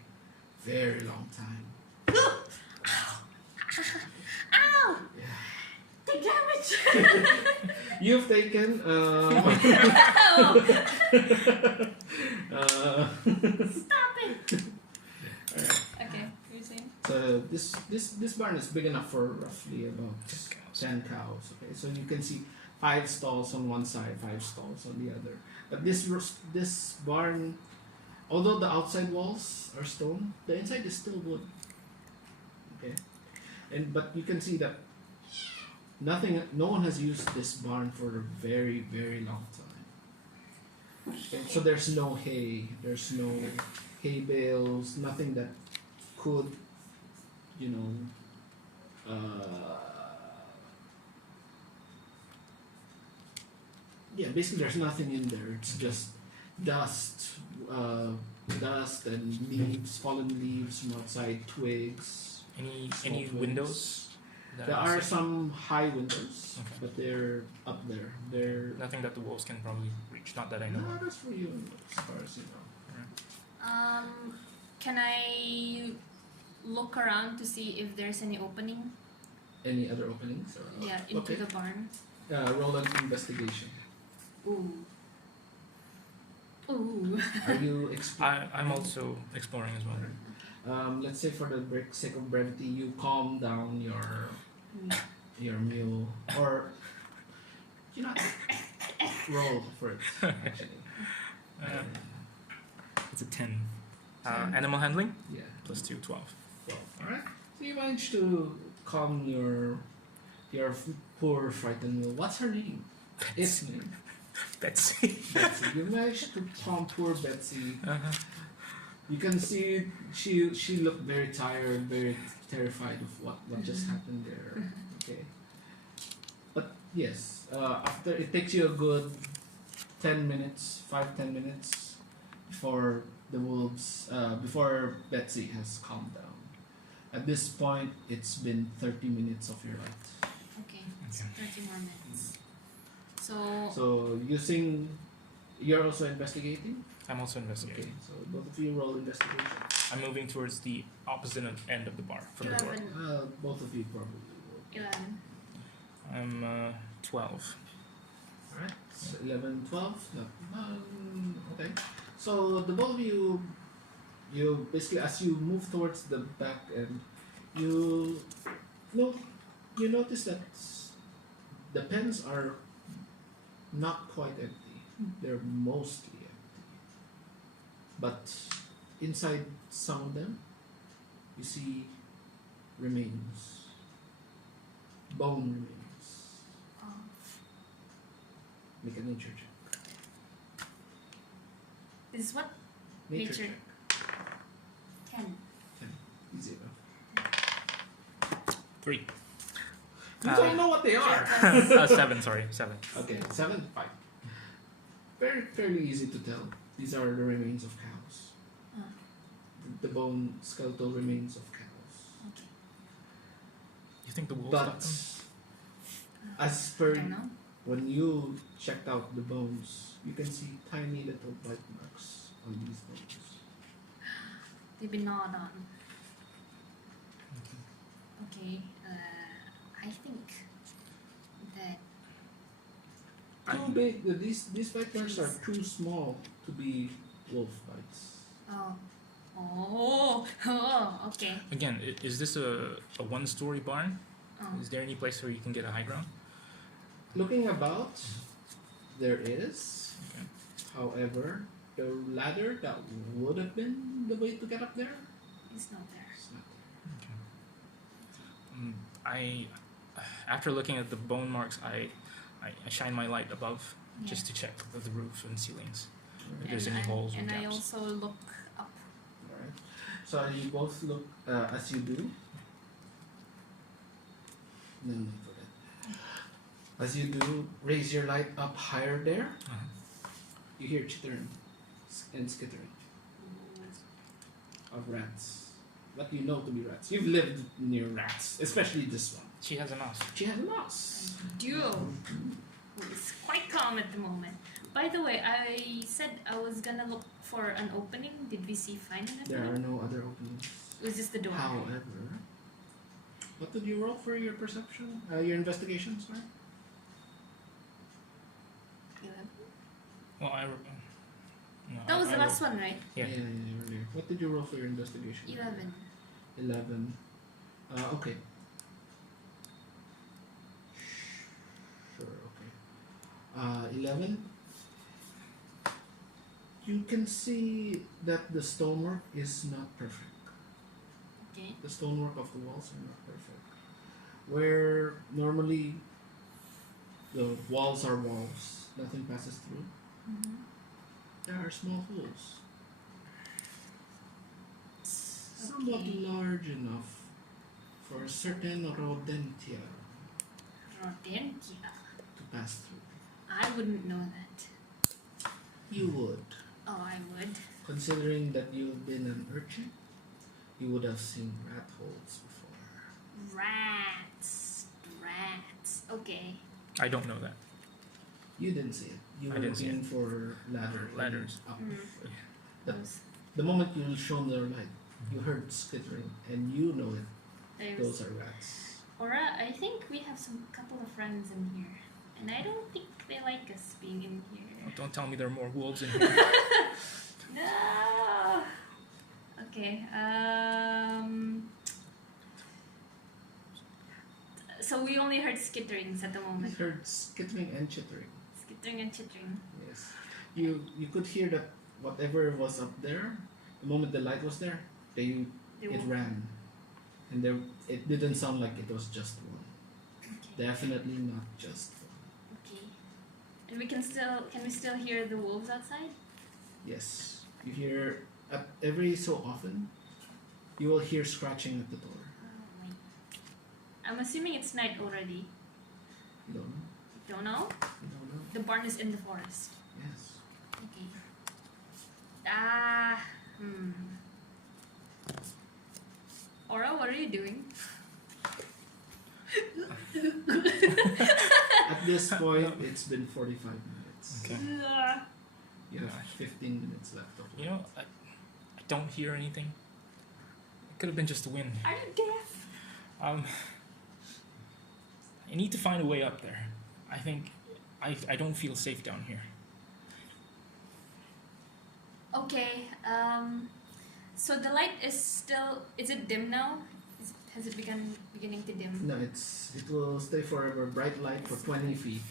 very long time. Ow! Yeah. Take damage! You've taken. Ow! Stop it! Okay, you're saying? So this barn is big enough for roughly about 10 cows. Okay, so you can see 5 stalls on one side, 5 stalls on the other. But this barn, although the outside walls are stone, the inside is still wood. Okay, but you can see that no one has used this barn for a very, very long time. Okay, so there's no hay, there's no hay bales, nothing that could, yeah, basically there's nothing in there. It's just dust, dust and leaves, fallen leaves from outside, twigs. Any Twigs. windows? that There I can are see? some high windows, Okay. but they're up there. They're Nothing that the wolves can probably reach. Not that I know no, of. that's for you as far as you know. Can I look around to see if there's any opening? Any other openings? Or, Yeah, into okay. the barn. Roll an investigation. Ooh. Ooh. Are you exploring? I'm also exploring as well. Let's say for the sake of brevity, you calm down your mule, or you know, roll for it. Actually, It's a 10. 10. Animal handling yeah. plus 2, 12. Well, all right. So you managed to calm your poor frightened mule. What's her name? Its name. Betsy. Betsy. You managed to calm poor Betsy. Uh-huh. You can see she looked very tired, very terrified of what just happened there. Okay. But yes, after it takes you a good 10 minutes, 5-10 minutes before the wolves, before Betsy has calmed down. At this point, it's been 30 minutes of your light. Okay, so 30 more minutes. So you're also investigating? I'm also Okay, investigating. so both of you roll investigation. I'm moving towards the opposite end of the bar from the door. 11. Both of you probably will. 11. I'm 12. Alright, so 11, 12. Okay. So the both of you basically, as you move towards the back end, you notice that the pens are not quite empty. They're mostly empty. But inside some of them, you see remains. Bone remains. Oh. Make a nature check. This is what? Nature Nature. check. 10. 10. Easy enough. 3. You don't know what they are. 7, sorry. 7. Okay, 7, 5. Fairly easy to tell. These are the remains of cows. Oh. The bone skeletal remains of cows. Okay. You think the wolves got But them? as I per don't know. when you checked out the bones, you can see tiny little bite marks on these bones. They've been gnawed on. Okay. I think that. Too big. These bite marks are too small to be wolf bites. Oh. Oh, okay. Again, is this a one-story barn? Oh. Is there any place where you can get a high ground? Looking about, there is. Okay. However, the ladder that would have been the way to get up there It's not there. is not there. I, after looking at the bone marks, I shine my light above just to check the roof and ceilings. If there's any holes or And I gaps. also look up. Alright. So you both look as you do. No need for that. As you do, raise your light up higher there. Uh-huh. You hear chittering and skittering of rats. What you know to be rats. You've lived near rats, especially this one. She has a mouse. She has a mouse. Duo, who is quite calm at the moment. By the way, I said I was gonna look for an opening. Did we find an There are opening? no other openings. It was just the door. However, what did you roll for your perception? Your investigation, sorry? 11. Well, no, That was I the rolled- last one, right? Yeah. Earlier. What did you roll for your investigation? 11. 11. Okay. Sure, okay. 11. You can see that the stonework is not perfect. Okay. The stonework of the walls are not perfect. Where normally the walls are walls, nothing passes through. Mm-hmm. There are small holes. Somewhat Okay. large enough for certain rodentia Rodentia. to pass through. I wouldn't know that. You would. Oh, I would. Considering that you've been an urchin, you would have seen rat holes before. Rats. Rats. Okay. I don't know that. You didn't see it. You I were didn't see looking for ladders. Up. The, Those. the moment you shone their light, you heard skittering, and you know it. There's Those are rats. Aura, I think we have some couple of friends in here. And I don't think they like us being in Oh, here. don't tell me there are more wolves in here. No. Okay. So we only heard skitterings at the You moment. heard skittering and chittering. Skittering and chittering. Yes. You could hear that whatever was up there, the moment the light was there, They it will- ran. And there it didn't sound like it was just one. Okay. Definitely not just one. Okay. And can we still hear the wolves outside? Yes. You hear every so often you will hear scratching at the door. Oh my. I'm assuming it's night already. You don't know? Don't know? You don't know? The barn is in the forest. Yes. Okay. Ah. Aura, what are you doing? At this point it's been 45 minutes. Okay. Ah. You have 15 minutes left of You know, I don't hear anything. It could have been just the wind. Are you deaf? I need to find a way up there. I think I don't feel safe down here. Okay. So the light is still. Is it dim now? Has it beginning to dim? No, it will stay forever bright light for 20 feet,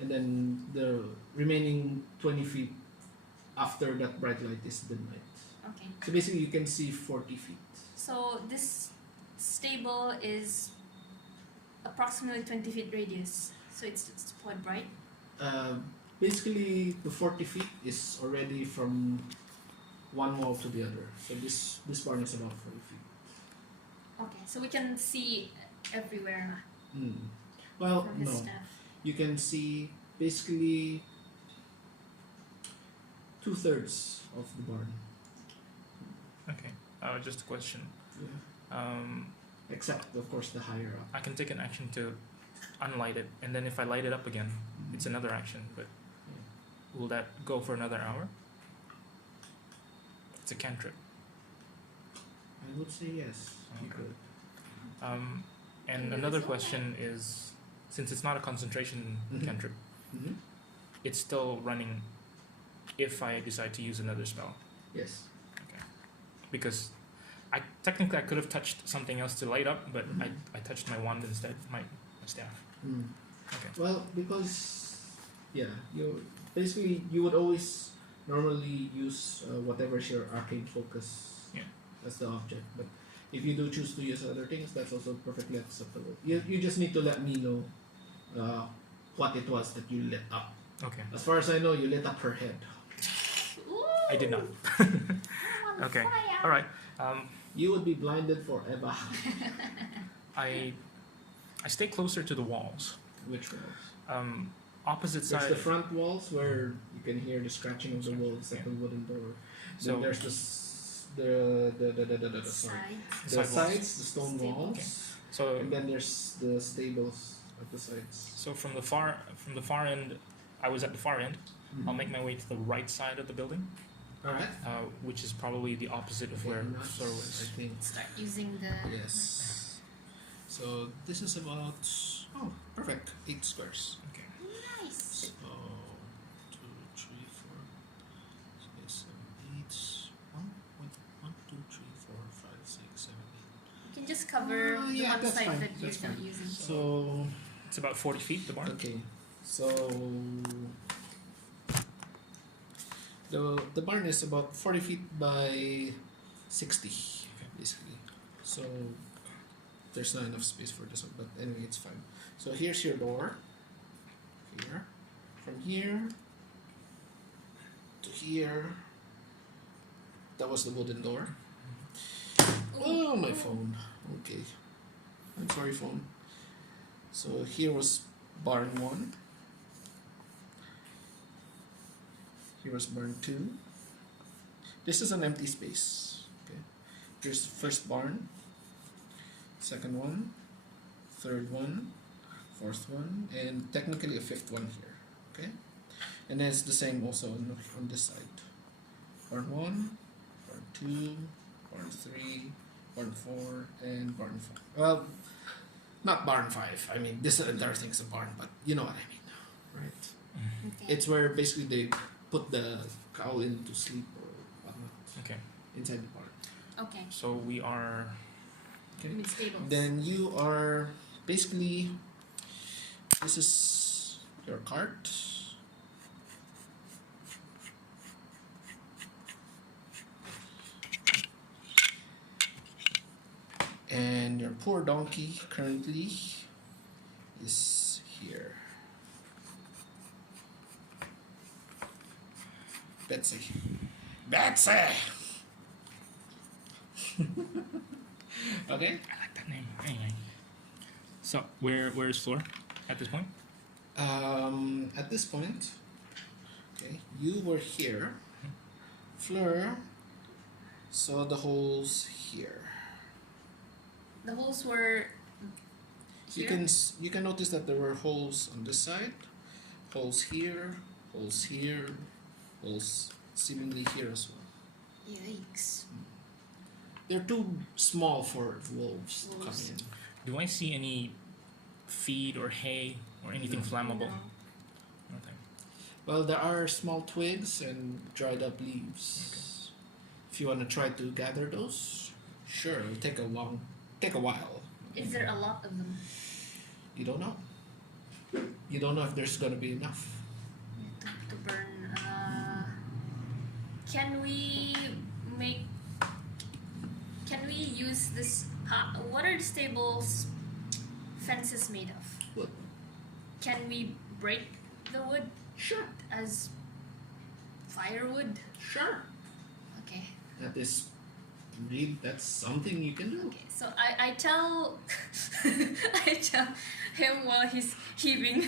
and then the remaining 20 feet after that bright light is dim light. Okay. So basically, you can see 40 feet. So this stable is approximately 20 feet radius. So it's quite bright. Basically, the 40 feet is already from one wall to the other. So this barn is about 40 feet. Okay. So we can see everywhere Well, from his no. stuff. You can see basically 2/3 of the barn. Okay. Just a question. Yeah. Except, of course, the higher up. I can take an action to unlight it, and then if I light it up again, it's another action. But will that go for another hour? It's a cantrip. I would say yes. You Okay. could. And Can you another resolve question is, since it's not a concentration Mhm. cantrip, Mm-hmm. it's still running if I decide to use another spell. Yes. Because I could have touched something else to light up, but Mhm. I touched my wand instead, my staff. Mm. Okay. Well, because you would always normally use whatever's your arcane focus Yeah. as the object, but if you do choose to use other things, that's also perfectly acceptable. You just need to let me know what it was that you lit up. Okay. As far as I know, you lit up her head. I did not. Okay. Fire. All right. You would be blinded forever. I stay closer to the walls. Which walls? Opposite There's side. the front walls where you can hear the scratching of the walls at the wooden door. So Then there's the sorry. Sides. The Side walls. sides, the stone Stable. walls, so and then there's the stables at the sides. so from the far end, I was at the far end. I'll make my way to the right side of the building, All right. which is probably the opposite of where Sor was. I think. Start using the. Yes. So this is about perfect 8 squares. Okay. Nice. So 2, 3, 4, 6, 7, 8. 1, 2, 3, 4, 5, 6, 7, 8. You can just cover the Yeah, one that's side fine. that you're That's not fine. using. So It's about 40 feet. The barn. okay. So the barn is about 40 feet by 60, basically. So there's not enough space for this one, but anyway, it's fine. So here's your door. Here. From here to here. That was the wooden door. Oh, my phone. Okay. I'm sorry, phone. So here was barn 1. Heroes Barn 2. This is an empty space. Okay. Here's the first barn, second one, third one, fourth one, and technically a fifth one here. Okay. And then it's the same also on this side. Barn 1, barn 2, barn 3, barn 4, and barn 5. Well, not barn 5. I mean, this entire thing's a barn, but you know what I mean, right? Okay. It's where basically they put the cow in to sleep or whatnot Okay. inside the barn. Okay. So we are. Okay. With stables. Then you are basically, this is your cart. And your poor donkey currently is here. Betsy. Betsy! Okay? I like that name. Anyway. So where's Fleur at this point? At this point, okay, you were here. Fleur saw the holes here. The holes were You here. you can notice that there were holes on this side, holes here, holes seemingly here as well. Yikes. They're too small for wolves to come Wolves. in. Do I see any feed or hay or anything flammable? No. Okay. Well, there are small twigs and dried up leaves. If you want to try to gather those, sure, it'll take a while. Is there a lot of them? You don't know. You don't know if there's gonna be enough. To burn. Can we make? Can we use this? What are the stables fences made of? Wood. Can we break the wood Sure. as firewood? Sure. Okay. That is indeed that's something you can do. Okay. So I tell I tell him while he's heaving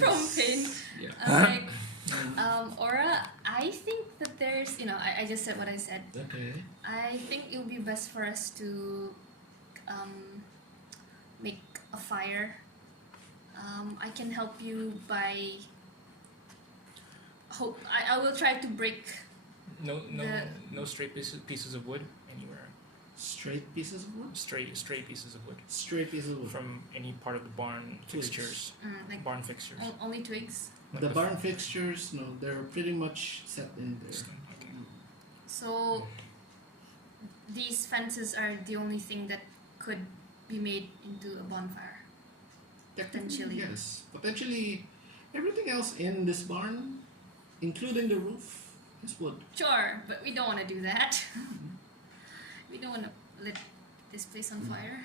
from pain. Yeah. I'm like, Aura, I think that there's, I just said what I said. Okay. I think it would be best for us to make a fire. I can help you by. I will try to break. No straight pieces of wood anywhere. Straight pieces of wood? Straight pieces of wood Straight pieces of wood. from any part of the barn Twigs. fixtures. Like Barn fixtures. only twigs. Like The barn fixtures, no, they're pretty much set in there. Okay. So these fences are the only thing that could be made into a bonfire. Potentially. Yes. Potentially everything else in this barn, including the roof, is wood. Sure, but we don't want to do that. We don't want to lit this place on fire.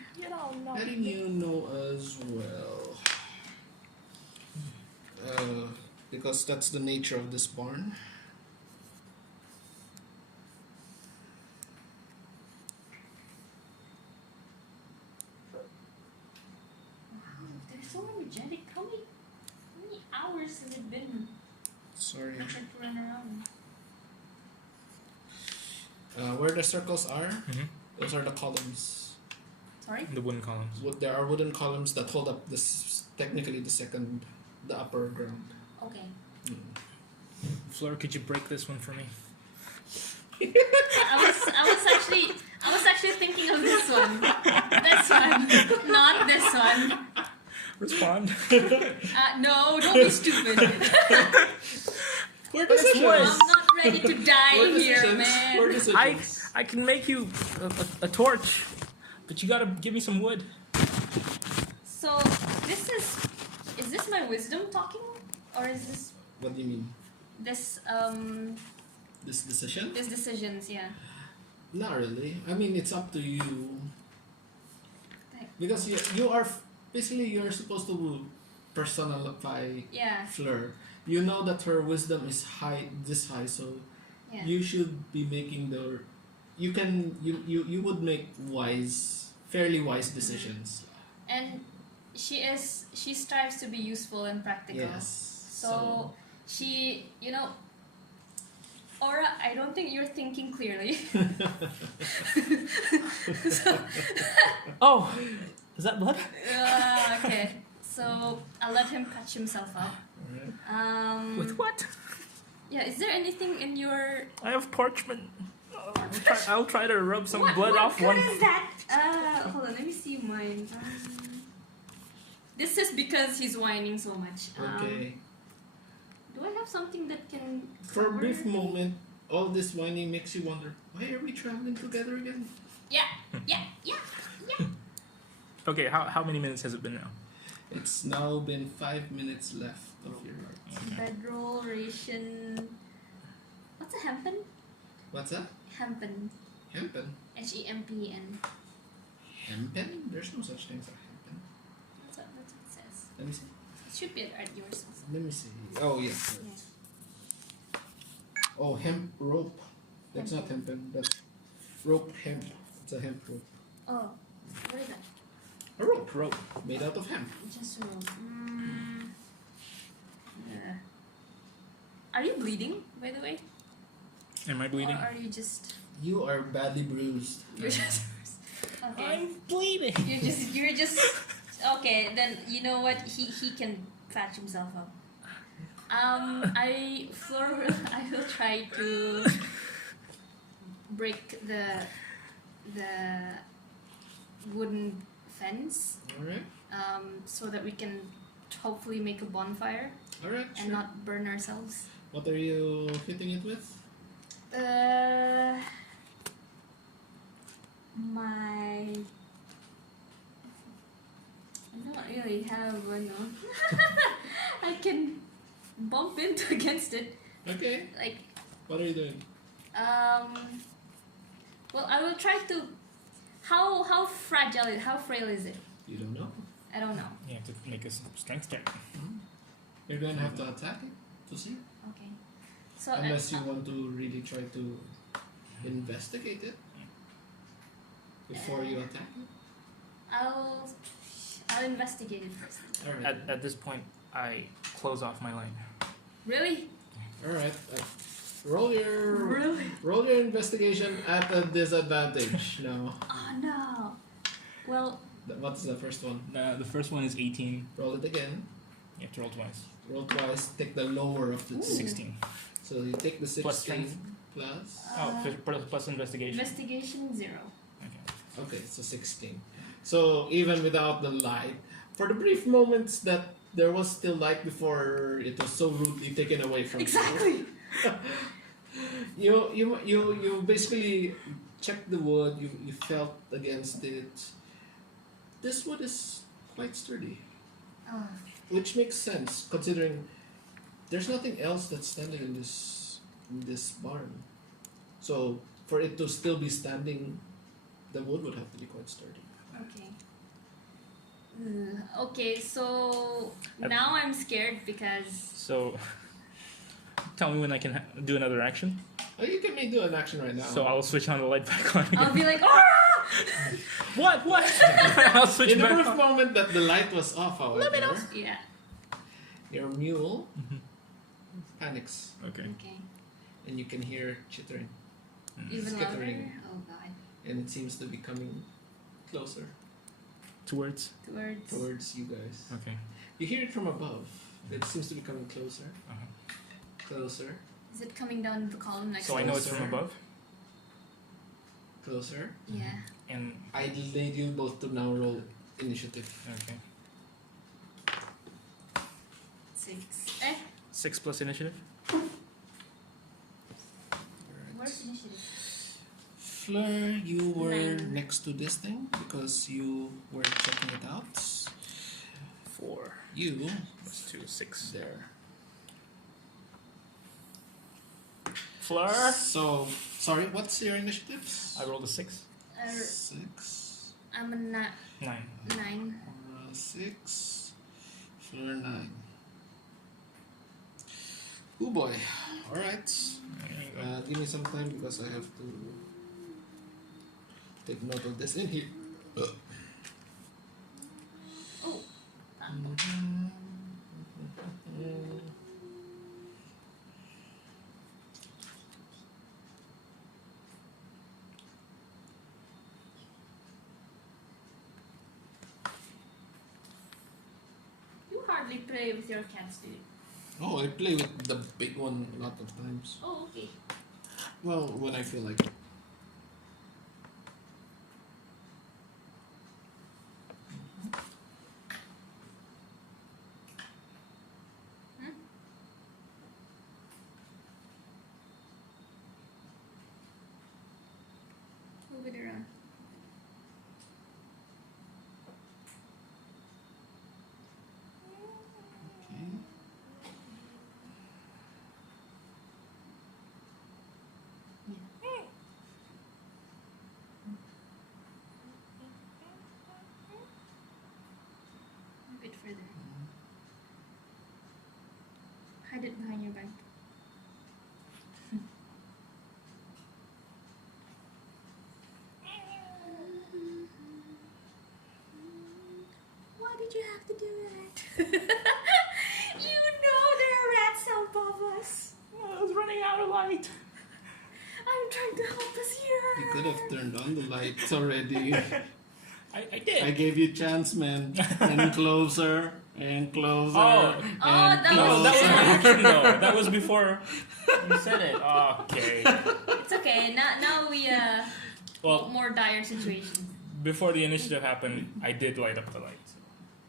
Letting you know as well. Because that's the nature of this barn. Wow, they're so energetic. How many hours has it been? Sorry. I tried to run around. Where the circles are, Mm-hmm. those are the columns. Sorry? The wooden columns. There are wooden columns that hold up this, technically the upper ground. Okay. Fleur, could you break this one for me? I was actually thinking of this one. This one. Not this one. Respond. No, don't be stupid. Where But it's wood. I'm not ready to die Where here, decisions? man. Where decisions? I can make you a torch, but you gotta give me some wood. So is this my wisdom talking, or is this What do you mean? this This decision? this decisions? Yeah. Not really. I mean, it's up to you. Like, Because you are basically you're supposed to personify yeah. Fleur. You know that her wisdom is this high, so Yeah. you should be making you would make fairly wise decisions. And she strives to be useful and practical. Yes. So she, don't think you're thinking clearly. Oh, is that blood? Okay, so I'll let him patch himself up. Alright. With what? Yeah, is there anything in your... I have parchment. I'll try to rub some blood off what one. is that? Hold on, let me see mine. This is because he's whining so much. Okay. Do I have something that can For a cover- brief moment, all this whining makes you wonder, why are we traveling together again? Yeah. Okay, how many minutes has it been now? It's now been 5 minutes left of your ride. Bedroll, ration... What's a hempen? What's that? Hempen. Hempen? Hempen. Hempen? There's no such thing as a hempen. That's what it says. Let me see. It should be at yours also. Let me see. Oh, yes. Yeah. Oh, hemp rope. That's not hempen. That's rope hemp. It's a hemp rope. Oh, what is that? A rope. Rope. Made out of hemp. Just roll. Are you bleeding, by the way? Am I bleeding? Or are you just... You are badly bruised. You're just... Okay. I'm bleeding. You're just... Okay, then you know what? He can patch himself up. I will try to break the wooden fence, Alright. so that we can hopefully make a bonfire Alright, and sure. not burn ourselves. What are you hitting it with? I don't really have one. I can bump into against it, Okay. like What are you doing? Well, I will try to. How fragile it? How frail is it? You don't know. I don't know. You have to make a strength check. You're going to have to attack it to see. Okay. So Unless you want to really try to investigate it before you attack it. I'll investigate it first. Alright. At this point, I close off my line. Really? Alright. Roll your Really? roll your investigation at a disadvantage. No. Oh no. Well, What's the first one? The first one is 18. Roll it again. You have to roll twice. Roll twice. Take the lower of the two. 16. So you take the 16 Plus strength. plus. Plus investigation. investigation 0. Okay. Okay, so 16. So even without the light, for the brief moments that there was still light before it was so rudely taken away from Exactly. you, you basically checked the wood. You felt against it. This wood is quite sturdy, Oh. which makes sense considering there's nothing else that's standing in this barn. So for it to still be standing, the wood would have to be quite sturdy. Okay. Okay, so now I'm scared because So, tell me when I can do another action. Oh, you can do an action right now. So I'll switch on the light back on again. I'll be like, oh! What? I'll switch in the back brief on. moment that the light was off, however, Yeah. your mule Mhm. panics, Okay. Okay. and you can hear chittering, Even Skittering. louder. Oh god. and it seems to be coming closer Towards. towards you guys. Okay. You hear it from above. It seems to be coming closer, Uh-huh. closer, Is it coming down the column next So to I know us? it's from Closer. above, closer. Yeah. and I need you both to now roll initiative. okay. 6. 6 plus initiative. Where's initiative? Fleur, you were 9. next to this thing because you were checking it out. 4 You plus 2 is 6. there. Fleur. So, sorry, what's your initiatives? I rolled a 6. 6. I'm a 9. 9. 6. Fleur 9. Oh boy. Alright. There you go. Give me some time because I have to take note of this in here. Oh. hardly play with your cats, do you? Oh, I play with the big one a lot of times. Oh, okay. Well, when I feel like it. Hmm? Move it around. Okay. A bit further. Hide it behind your back. Why did you have to do that? You know there are rats above us. I was running out of light. I'm trying to help us You here. could have turned on the lights already. I did. I gave you chance, man. And closer, and closer, Oh. and that was- That was closer. my action though. That was before you said it. Okay. It's okay. Now we Well, more dire situations. before the initiative happened, I did light up the light.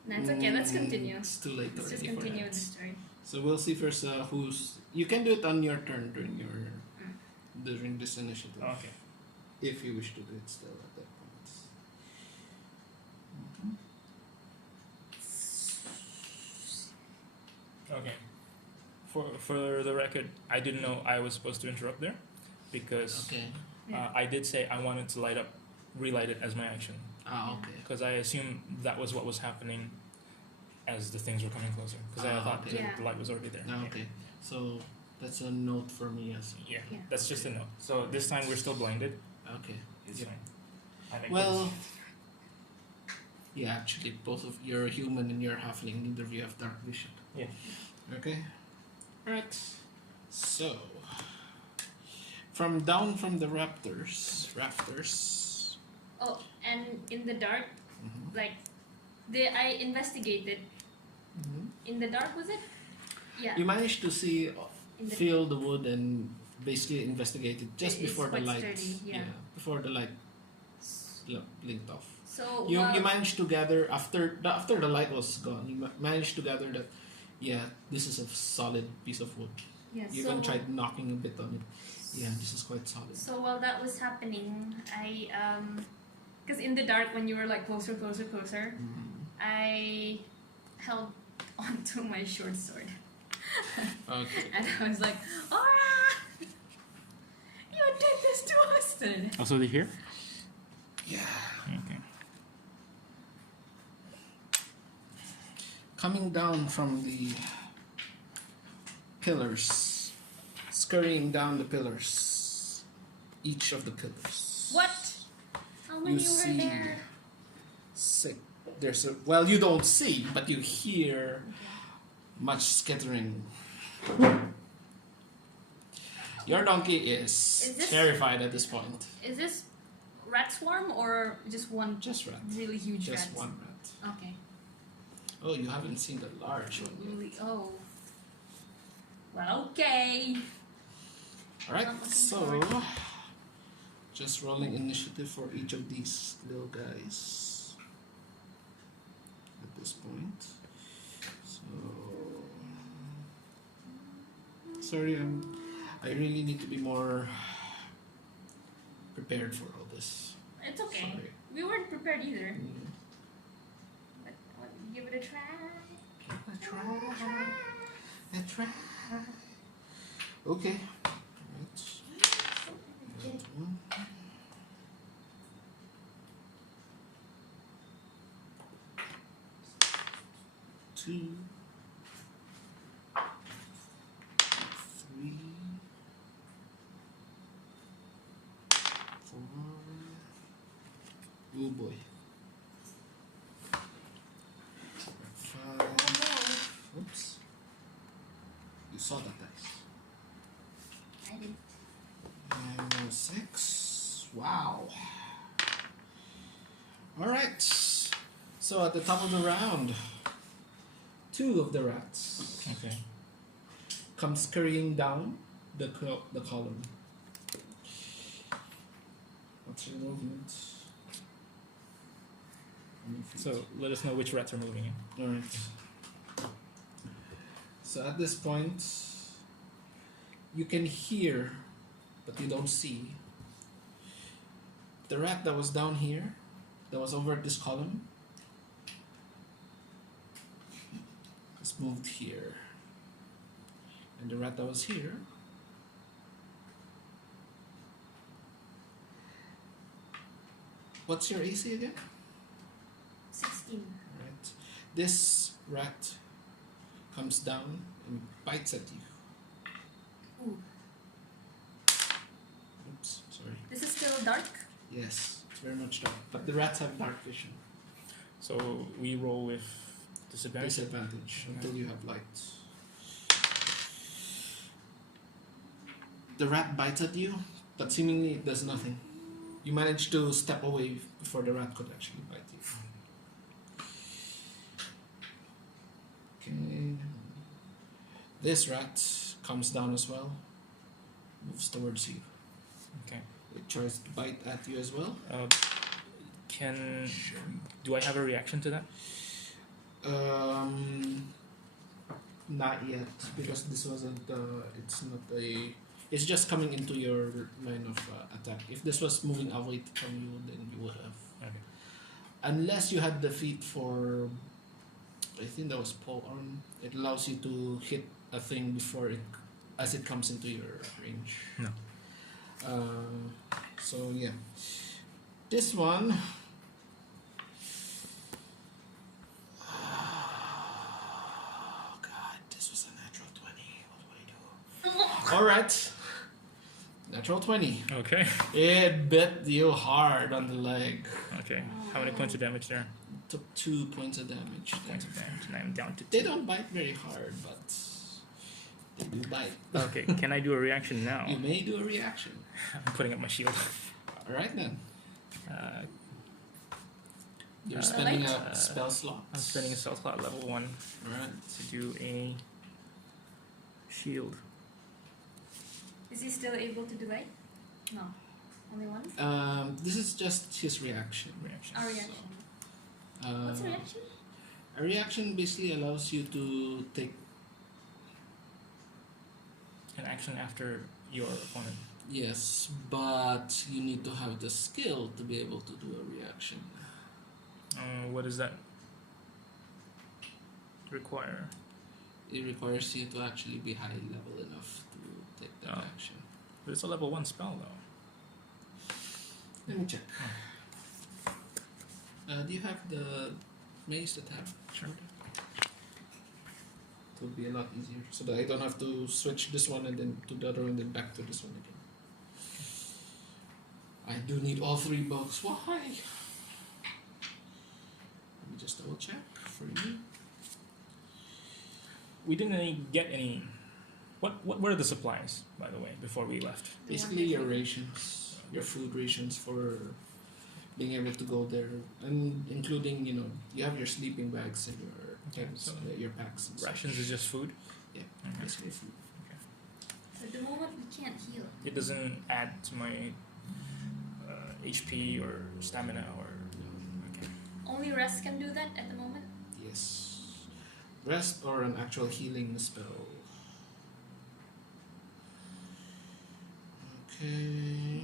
That's okay. Let's continue. It's too late Let's just already for continue that. with the story. So we'll see first who's. You can do it on your turn during this initiative. Okay. If you wish to do it still at that point. Okay. For the record, I didn't know I was supposed to interrupt there, because Okay. I did say I wanted to relight it as my action, Okay. because I assumed that was what was happening as the things were coming closer, because I thought okay. Yeah. the light was already there. Okay. So that's a note for me as Yeah, Yeah. that's just a note. So this time we're still blinded. okay. It's Yep. fine. I think Well, yeah, actually, both of you're a human and you're a halfling. Neither of you have dark vision. Yeah. Okay. Alright. So, from down from the rafters. Oh, and in the dark, Mhm. like, I investigated. In the dark, was it? Yeah. You managed to see, In the feel the wood, and basically investigate it just It's before the quite light. sturdy, yeah. Before the light blinked off. So You managed to gather after the light was gone. You managed to gather that, yeah, this is a solid piece of wood. yeah, You so even tried knocking a bit on it. Yeah, this is quite solid. So while that was happening, I because in the dark when you were like closer, I held onto my short sword, Okay. and I was like, "Ora, you did this to us!" Then Also, they here. Yeah. Okay. Coming down from the pillars, scurrying down the pillars, each of the pillars. what? How many You were see there? Sick. There's a well, you don't see, but you hear much skittering. Your donkey is this- terrified at this point. Is this rat swarm or just one Just rat. really huge Just rat? one rat. Okay. Oh, you haven't seen the large one yet. Really? Oh. Well, okay. Alright, I'm looking so forward. just rolling initiative for each of these little guys at this point. So sorry, I really need to be more prepared for all this. It's okay. Sorry. We weren't prepared either. Mm. But give it a try. That's right. Okay. Right. That one. Two. Three. Four. Oh boy. Five. Oops. You saw that dice. I did. And now 6. Wow. Alright. So at the top of the round, two of the rats Okay. come scurrying down the column. What's your movement? So let us know which rats are moving in. Alright. So at this point, you can hear, but you don't see. The rat that was down here, that was over at this column, has moved here. And the rat that was here what's your AC again? 16. Right. This rat comes down and bites at you. Ooh. Oops, sorry. This is still dark? Yes, it's very much dark. But the rats have dark vision. So we roll with disadvantage. Disadvantage until you have light. The rat bites at you, but seemingly it does nothing. You manage to step away before the rat could actually bite you. Okay. This rat comes down as well. Moves towards you. Okay. It tries to bite at you as well. Do I have a reaction to that? Not yet, because this wasn't. It's not a. It's just coming into your line of attack. If this was moving away from you, then you would have. Okay. Unless you had the feat for. I think that was pole arm. It allows you to hit a thing before it, as it comes into your range. No. So yeah, this one. Oh God, this was a natural 20. What do I do? All right, natural 20. Okay. It bit you hard on the leg. Okay. How many points of damage there? Took 2 points of damage. Points of damage, and I'm down to 2. They don't bite very hard, but they do bite. Okay. Can I do a reaction now? You may do a reaction. I'm putting up my shield. All right then. Uh, You're Uh, spending light? a spell slot. I'm spending a spell slot level 1 Alright. to do a shield. Is he still able to do light? No. Only one? This is just his reaction. Reaction. Our reaction. What's reaction? A reaction basically allows you to take. An action after your opponent. Yes, but you need to have the skill to be able to do a reaction. What does that require? It requires you to actually be high level enough to take that action. But it's a level 1 spell though. Let me check. Do you have the maze that have? Sure. It would be a lot easier, so that I don't have to switch this one and then to the other and then back to this one again. I do need all 3 books. Why? Let me just double check for you. We didn't get any. What were the supplies, by the way, before we left? Basically, your rations, your food rations for being able to go there, and including you have your sleeping bags and your tents, so your packs. And Rations such. is just food. Yeah, Okay. basically food. At the moment, we can't heal. It doesn't add to my HP or stamina or. Okay. Only rest can do that at the moment. Yes, rest or an actual healing spell. Okay.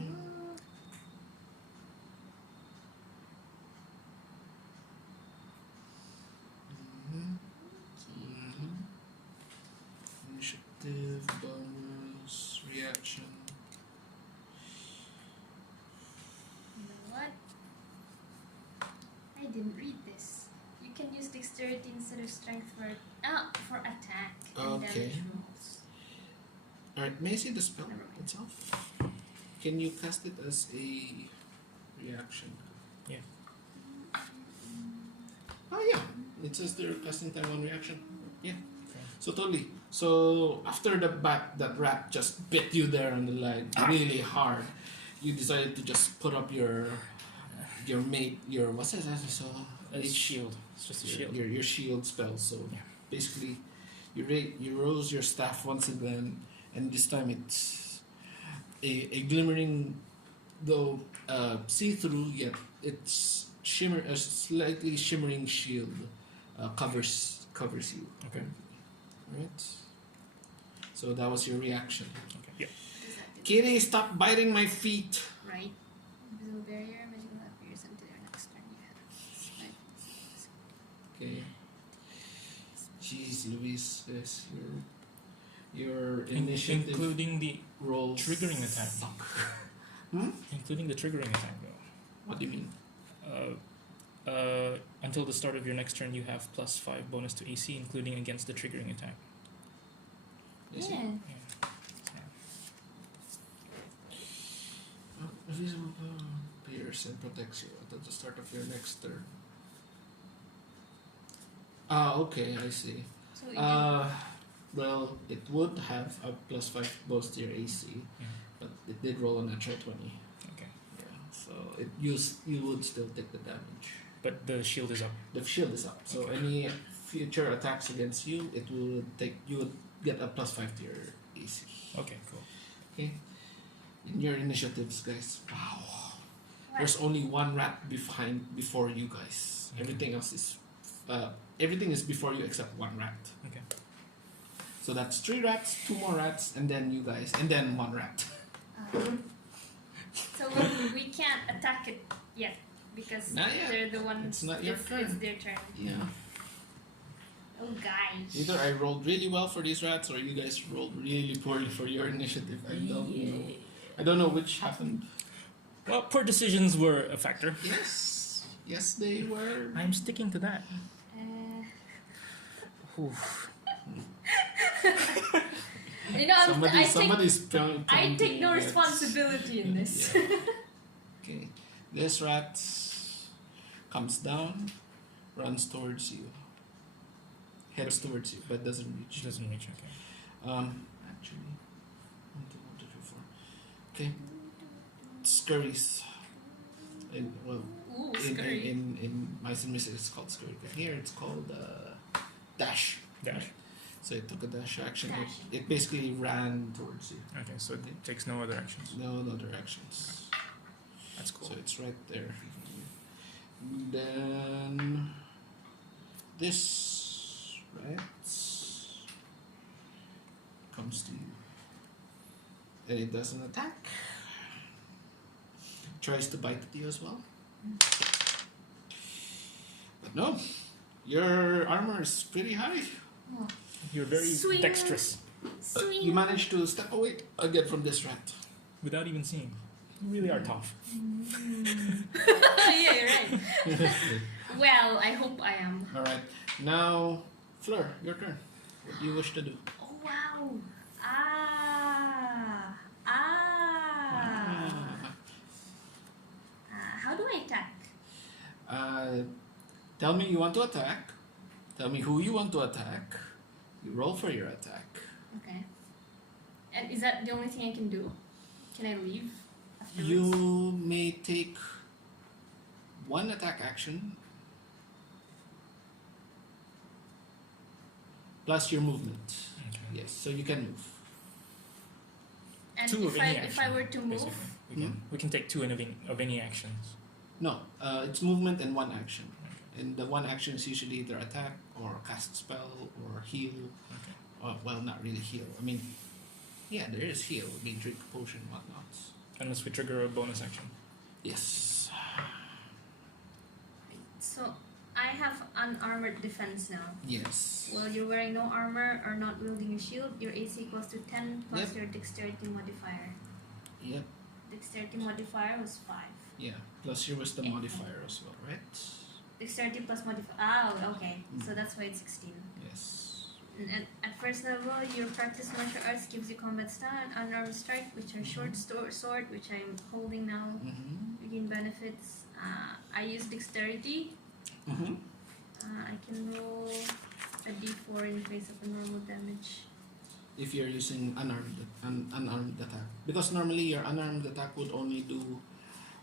Initiative, bonus, reaction. You know what? I didn't read this. You can use dexterity instead of strength for attack and Okay. damage rolls. Alright, may I see the spell Never mind. itself? Can you cast it as a reaction? Yeah. Oh yeah, it says they're casting time on reaction. Yeah. Okay. So totally. So after that rat just bit you there on the leg really hard, you decided to just put up your what's that? So It's shield. It's just a shield. your shield spell. So Yeah. basically you rose your staff once again, and this time it's a glimmering, though see-through, yet it's a slightly shimmering shield covers you. Okay. Right. So that was your reaction. Okay. Yeah. Does that do Kitty, stop biting my feet. right? Invisible barrier, magical appears until your next turn. You have Okay. Jeez, Luis, this your initiative Including the rolls triggering attack. suck. Including the triggering attack, though. What do you mean? Until the start of your next turn, you have +5 bonus to AC, including against the triggering attack. Is it? yeah. Yeah. Invisible appears and protects you at the start of your next turn. Ah, okay, I see. So it Well, it would have a +5 bonus to your AC, Yeah. but it did roll a natural 20. Okay. Yeah, so you would still take the damage. But the shield is up. The shield is up, so Okay. any future attacks against you, you would get a +5 to your AC. Okay, cool. Okay. In your initiatives, guys. Wow. what? There's only one rat before you guys. Okay. Everything is before you except one rat. Okay. So that's 3 rats, 2 more rats, and then you guys, and then 1 rat. So we can't attack it yet because Not yet. they're the ones. It's not your turn. It's their turn. Yeah. Oh, guys. Either I rolled really well for these rats, or you guys rolled really poorly for your initiative. I don't know. I don't know which happened. Well, poor decisions were a factor. Yes. Yes, they were. I'm sticking to that. Oof. You know, Somebody's I take no responsibility in this. Yeah. Okay. This rat comes down, runs towards you, heads towards you, but doesn't reach. She doesn't reach, okay. Actually, 1, 2, 1, 2, 3, 4. Okay. Scurries. Ooh, In scary. Mice and Mystics it's called scurry, but here it's called dash. Dash. So it took a dash action. Dashing. It basically ran towards you. Okay, so it takes no other actions. No other actions. That's cool. So it's right there. Then this right comes to you, and it does an attack. Tries to bite at you as well, but no. Your armor is pretty high. Oh. You're very Swing. dexterous Swing. You managed to step away again from this rat. without even seeing. You really are tough. Yeah, you're right. Well, I hope I am. All right. Now, Fleur, your turn. What do you wish to do? Oh, wow. How do I attack? Tell me you want to attack. Tell me who you want to attack. You roll for your attack. Okay. And is that the only thing I can do? Can I leave afterwards? You may take 1 attack action plus your movement. Okay. Yes, so you can move. And 2 of any if I action, were to move, basically. We can take 2 of any actions. No, it's movement and 1 action. And the 1 action is usually either attack or cast spell or heal. Okay. Well, not really heal. I mean, yeah, there is heal. I mean, drink a potion, whatnot. Unless we trigger a bonus action. Yes. so I have unarmored defense now. Yes. Well, you're wearing no armor or not wielding a shield. Your AC equals to 10 plus Yep. your dexterity modifier. Yep. Dexterity modifier was 5. Yeah. Plus your wisdom Yeah. modifier as well, right? Dexterity plus modifier. Oh, okay. So that's why it's 16. Yes. And at first level, your practice martial arts gives you combat stun, unarmed strike, which are short sword, which I'm holding now. Mm-hmm. You gain benefits. I use dexterity. Mm-hmm. I can roll a d4 in face of a normal damage. If you're using unarmed attack, because normally your unarmed attack would only do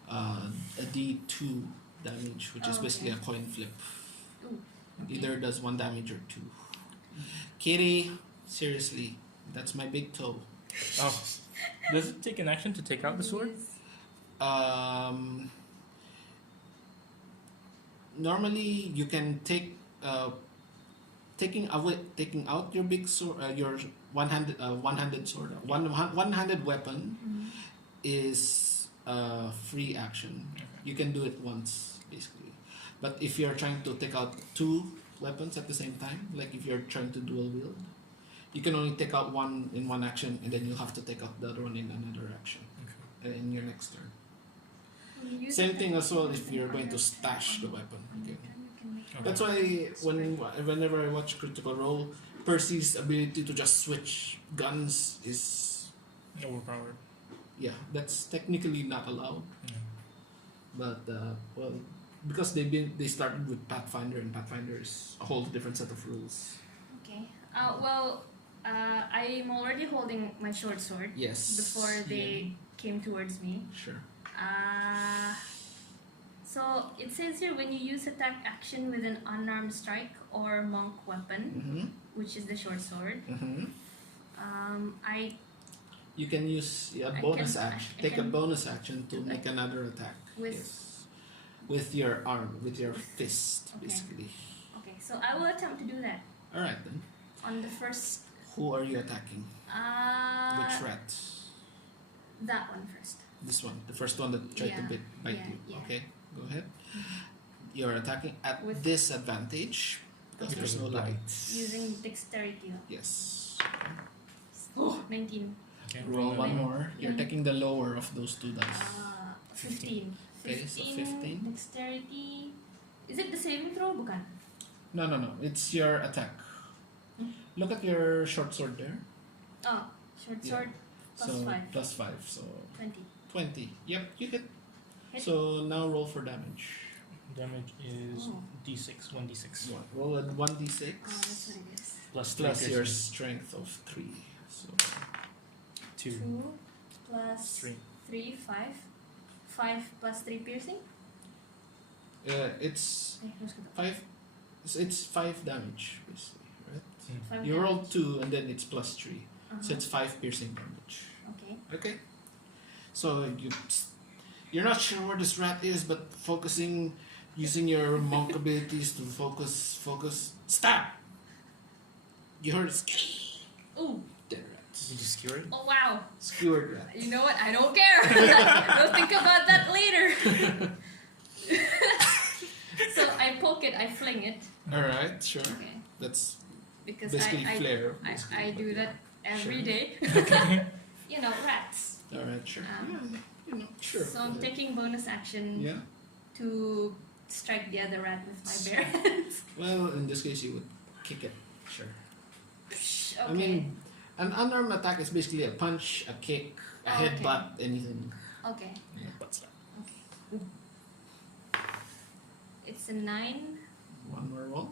a D2 damage, which is Oh, basically okay. a coin flip. Ooh, okay. Either does 1 damage or 2. Kitty, seriously, that's my big toe. Oh. Does it take an action to take out the sword? Um, Normally, you can take taking out your big sword, your one-handed sword, one-handed weapon is a free action. You can do it once, basically. But if you're trying to take out two weapons at the same time, like if you're trying to dual wield, you can only take out one in one action, and then you have to take out the other one in another action in your next turn. Same thing as well if you're going to stash the weapon. Okay. That's why whenever I watch Critical Role, Percy's ability to just switch guns is Overpowered. yeah, that's technically not allowed. Yeah. But well, because they started with Pathfinder, and Pathfinder is a whole different set of rules. Okay. I'm already holding my short sword. Yes. Before they came towards me. Sure. So it says here when you use attack action with an unarmed strike or monk weapon, which is the short sword. You can use a bonus action. Take a bonus action to make another attack. With your arm, with your fist, basically. Okay, so I will attempt to do that. All right then. On the first. Who are you attacking? Which rat? That one first. This one, the first one that tried to bite you. Yeah. Okay, go ahead. You're attacking at disadvantage because there's no light. Using dexterity. Yes. Oh, 19. Okay. Roll one more. You're taking the lower of those two dice. 15. Okay, so 15. Dexterity. Is it the saving throw? Bukan. No. It's your attack. Look at your short sword there. Oh, short sword plus 5. Plus 5, so 20. 20. Yep, you hit. So now roll for damage. Damage is d6, 1d6. Roll a 1d6. Oh, that's what it is. Plus your strength of 3. So 2 plus 3. 3, 5. 5 plus 3 piercing? It's 5. It's 5 damage, basically, right? 5 You damage. rolled 2 and then it's plus 3. So it's 5 piercing damage. Okay. So you're not sure where this rat is, but using your monk abilities to focus. Stab! You heard it. Ooh. Dead rats. Did you skewer it? Oh wow. Skewered rat. You know what? I don't care. We'll think about that later. So I poke it, I fling it. Alright, sure. Okay. That's Because basically flare. I do that every day. Okay. You know, rats. Alright, sure. Sure. So I'm taking bonus action to strike the other rat with my bare hands. Well, in this case, you would kick it. Sure. Okay. I mean, an unarmed attack is basically a punch, a kick, a headbutt, anything. Okay. Butt slap. Okay. It's a 9. One more roll.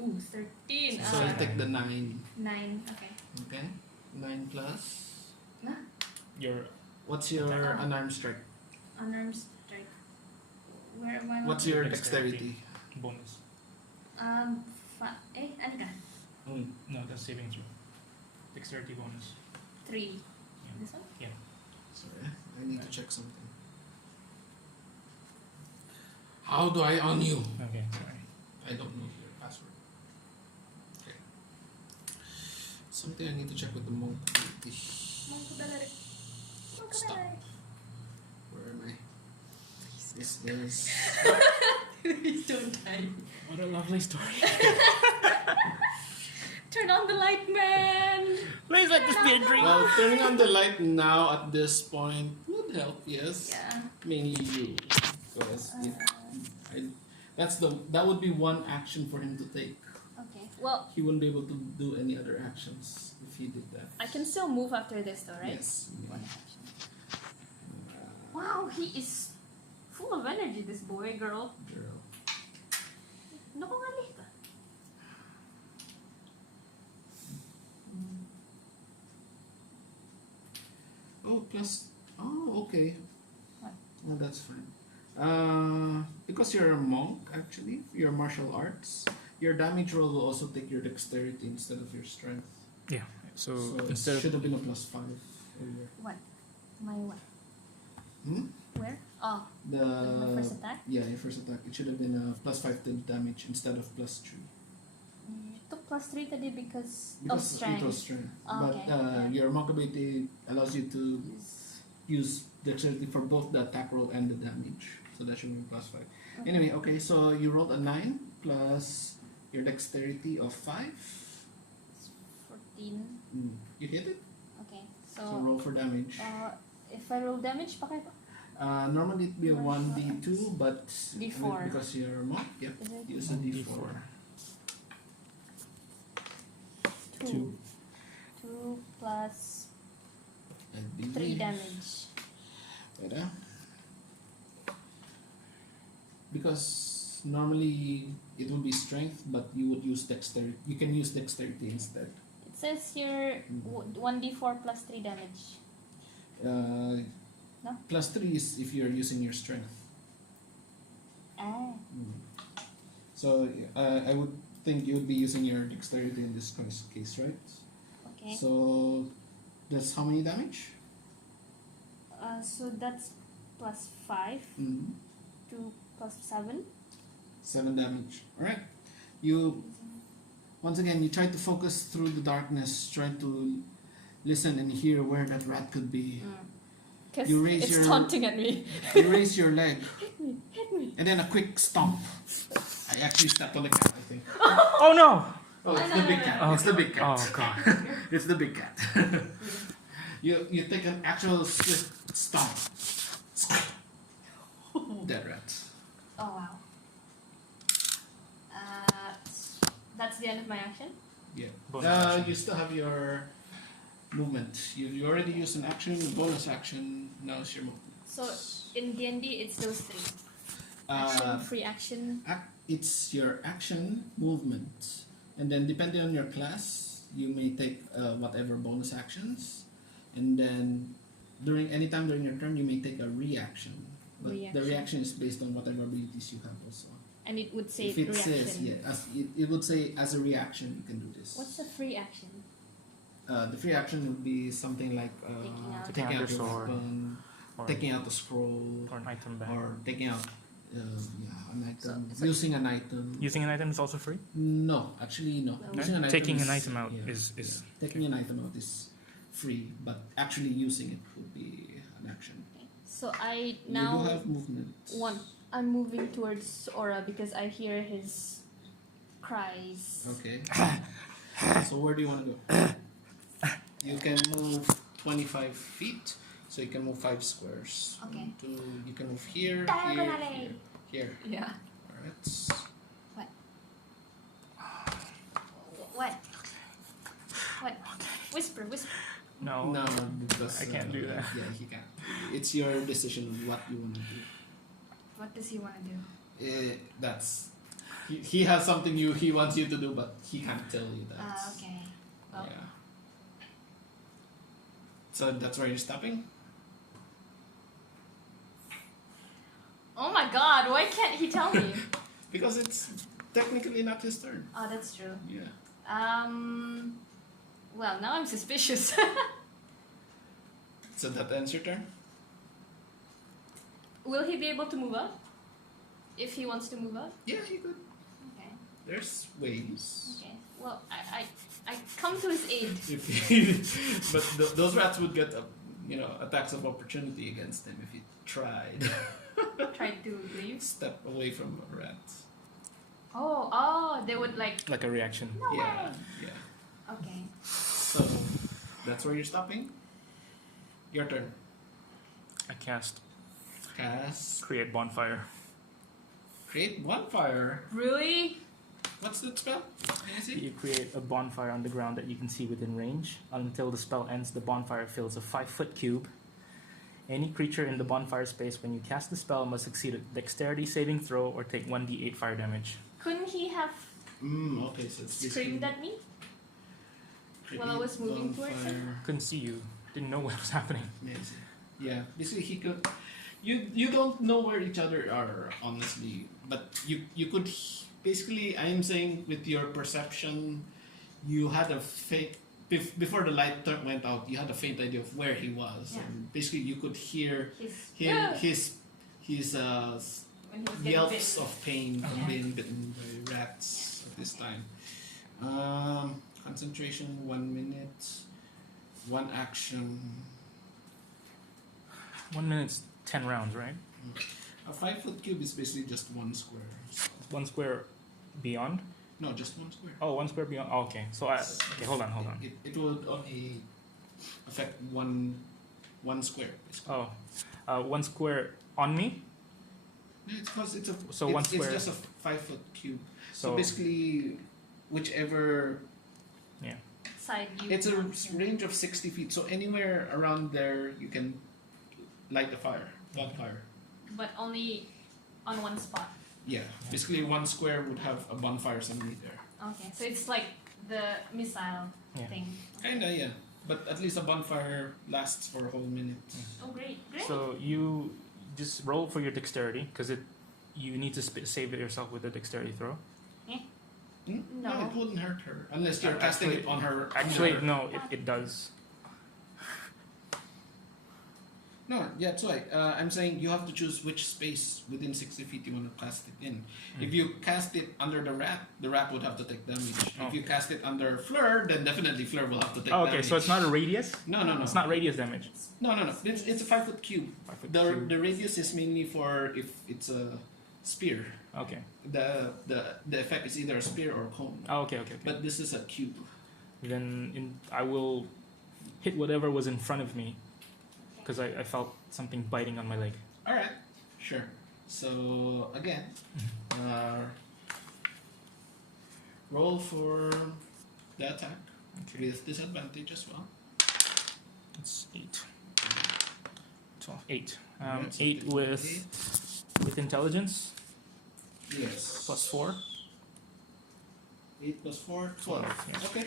Ooh, 13. So you take the 9. 9. Okay. Okay. 9 plus. What's your unarmed strike? Unarmed strike. Where am I? What's your dexterity? Bonus. Ano ka? No, that's saving throw. Dexterity bonus. 3. Yeah. This one? Yeah. Sorry, I need to check something. How do I on you? Okay, sorry. I don't know your password. Okay. Something I need to check with the monk. Stop. Where am I? This is. Please don't die. What a lovely story. Turn on the light, man. Please let this be a dream. Well, turning on the light now at this point would help. Yes. Yeah. Mainly you, because that would be one action for him to take. Okay. Well, He wouldn't be able to do any other actions if he did that. I can still move after this, though, right? Yes. One action. Wow, he is full of energy. This boy, girl. Girl. Nakungali ka. Oh, plus. Oh, okay. What? Well, that's fine. Because you're a monk, actually, you're martial arts. your damage roll will also take your dexterity instead of your strength. Yeah. So, So it instead should of have been a +5 earlier. What? My what? Hmm? Where? Oh, my The first attack? yeah, your first attack. It should have been a +5 to damage instead of +3. You took +3 today because of Because strength. it was strength. Oh, But okay, yeah. your monk ability allows you to Yes. use dexterity for both the attack roll and the damage. So that should be +5. Okay. Anyway, okay, so you rolled a 9 plus your dexterity of 5. It's 14. You hit it? Okay, So so roll for damage. if I roll damage, pakita. Normally it'd be a 1d2, but D4. because you're a monk, yeah, Is it? use a d4. 2. 2 plus I 3 believe- damage. Wait, because normally it would be strength, but you would use dexterity. You can use dexterity instead. It says here 1d4 plus 3 damage. No? +3 is if you're using your strength. Ah. So I would think you would be using your dexterity in this case, right? Okay. So that's how many damage? So that's plus 5. 2 plus 7. 7 damage. Alright. You once again you try to focus through the darkness, trying to listen and hear where that rat could be. Because You raise it's your- taunting at me. You raise your leg Hit me. and then a quick stomp. I actually stepped on the cat, I think. oh no! Oh, it's no, the no, big no, cat. no. It's the big cat. Oh god. It's the big cat. you take an actual swift stomp. Dead rat. Oh wow. That's the end of my action. Yeah. Bonus action. You still have your movement. You already used an action, a bonus action. Now it's your movement. So in D&D, it's those 3. Action, free action. It's your action, movement, and then depending on your class, you may take whatever bonus actions, and then any time during your turn, you may take a reaction. But the reaction is based on whatever abilities you have also. And it would say If it reaction. says it would say as a reaction you can do this. What's the free action? The free action would be something like Taking taking out out your sword. weapon, Or, taking out the scroll, or an item back. or taking out an item, So- using an item. Using an item is also free? No, actually no. No. Using an Taking item an is- item out yeah, is taking an item out is free, but actually using it would be an action. So I You now do have movement. I'm moving towards Aura because I hear his cries. Okay. So where do you want to go? You can move 25 feet, so you can move 5 squares. Okay. You can move here, Diagonally. here. Yeah. Alright. What? What? Whisper. No. No, because I can't do that. Yeah, he can't. It's your decision what you want to do. What does he want to do? That's he has something he wants you to do, but he can't tell you that. Okay. Well, Yeah. So that's where you're stopping. oh my God! Why can't he tell me? Because it's technically not his turn. Oh, that's true. Yeah. Well, now I'm suspicious. So that ends your turn. Will he be able to move up? If he wants to move up? Yeah, he could. Okay. There's ways. Okay. Well, I come to his aid. But those rats would get attacks of opportunity against him if he tried. Try to leave. Step away from a rat. Oh, they would like. Like a reaction. No Yeah, way. yeah. Okay. So that's where you're stopping. Your turn. I cast Cast. Create Bonfire. Create bonfire. Really? What's that spell? Can you see? You create a bonfire on the ground that you can see within range. Until the spell ends, the bonfire fills a 5-foot cube. Any creature in the bonfire space when you cast the spell must succeed a dexterity saving throw or take 1d8 fire damage. Couldn't he have Okay, so it's screamed at me? while I was moving towards him? Couldn't see you. Didn't know what was happening. Amazing. Yeah, basically he could. You don't know where each other are honestly, but you could basically, I am saying with your perception, you had a faint before the light went out. You had a faint idea of where he was, Yeah. and basically you could hear His his when he was getting yelps bitten. of pain from Okay. being bitten by rats at this time. Concentration 1 minute, one action. 1 minute's 10 rounds, right? A 5 foot cube is basically just one square. 1 square beyond. No, just one square. Oh, 1 square beyond. Oh, okay. So okay, hold on. It would only affect one square. Basically. Oh, 1 square on me. No, it's because it's a So it's, one it's square- just a 5 foot cube. So, So basically, whichever Side you. it's a want him. range of 60 feet. So anywhere around there, you can light the fire, bonfire. But only on one spot. Yeah, basically 1 square would have a bonfire somewhere there. Okay, so it's like the missile Yeah. thing. Kinda, yeah. But at least a bonfire lasts for a whole minute. Oh, great, great. So you just roll for your dexterity because you need to save it yourself with a dexterity throw. Hmm? No. It wouldn't hurt her unless you're casting Actually- it on her. Actually, on her- no, it does. No, yeah, that's right. I'm saying you have to choose which space within 60 feet you want to cast it in. If you cast it under the rat would have to take damage. Oh. If you cast it under Fleur, then definitely Fleur will have to take Oh, damage. okay, so it's not a radius. No. It's not radius damage. No. It's a 5 foot cube. 5 foot The cube. the radius is mainly for if it's a spear. Okay. The effect is either a spear or a cone. Oh, okay. But this is a cube. Then I will hit whatever was in front of me because I felt something biting on my leg. All right, sure. So again, roll for the attack with disadvantage as well. It's 8. 12. 8. Alright, so 8 eight. with intelligence Yes. plus 4. 8 plus 4, 12. Yes. Okay.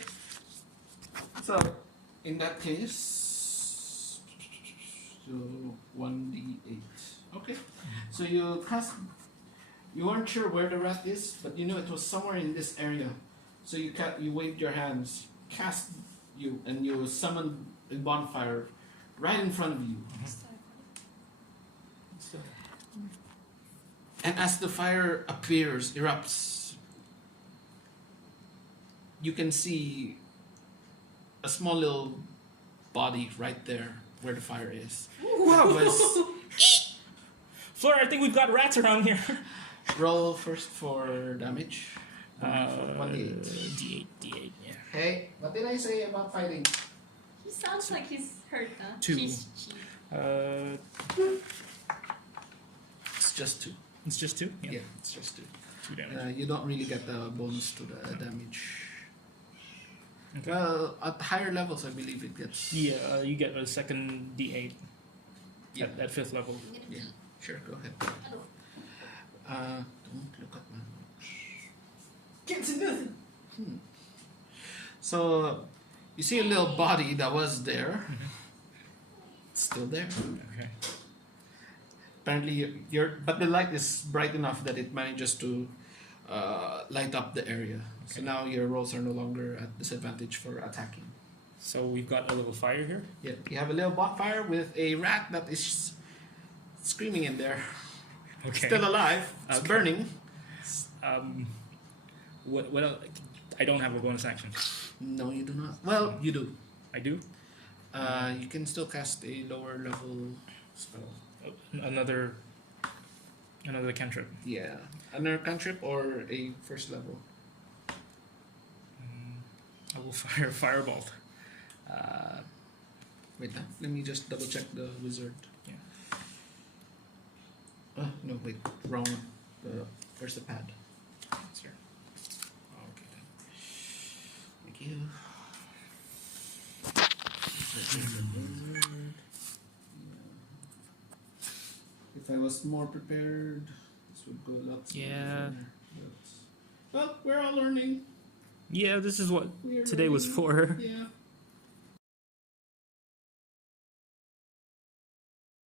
So in that case, so 1d8. Okay. So you cast. You weren't sure where the rat is, but you knew it was somewhere in this area. So you waved your hands, cast you, and you summoned a bonfire right in front of you. So, And as the fire appears, erupts, you can see a small little body right there where the fire is. It was- Flora, I think we've got rats around here. roll first for damage. 1d8. D8, yeah. Hey, what did I say about fighting? He sounds like he's hurt, huh? 2. She's- It's just 2. It's just 2? Yeah, it's just 2. 2 damage. You don't really get the bonus to the damage. Okay. Well, at higher levels, I believe it gets. Yeah, you get a second D8 Yeah. at 5th level. I'm gonna Yeah. pee. Sure, go ahead. Hello. Don't look at my notes. Can't see nothing. So, you see a little body that was there. It's still there. Okay. Apparently, but the light is bright enough that it manages to light up the area. So Okay. now your rolls are no longer at disadvantage for attacking. So we've got a little fire here. Yeah, you have a little bonfire with a rat that is screaming in there. Okay. Still alive. It's Okay. burning. What else? I don't have a bonus action. No, you do not. Well, you do. I do. You can still cast a lower level spell. Another cantrip. Yeah, another cantrip or a first level. I will fire firebolt. Wait, let me just double check the wizard. Yeah. No, wait, wrong one. Where's the pad? It's here. Okay, then. Thank you. If I was more prepared, this would go a lot smoother. Yeah. But, well, we're all learning. Yeah, this is what We're today was learning. for. Yeah.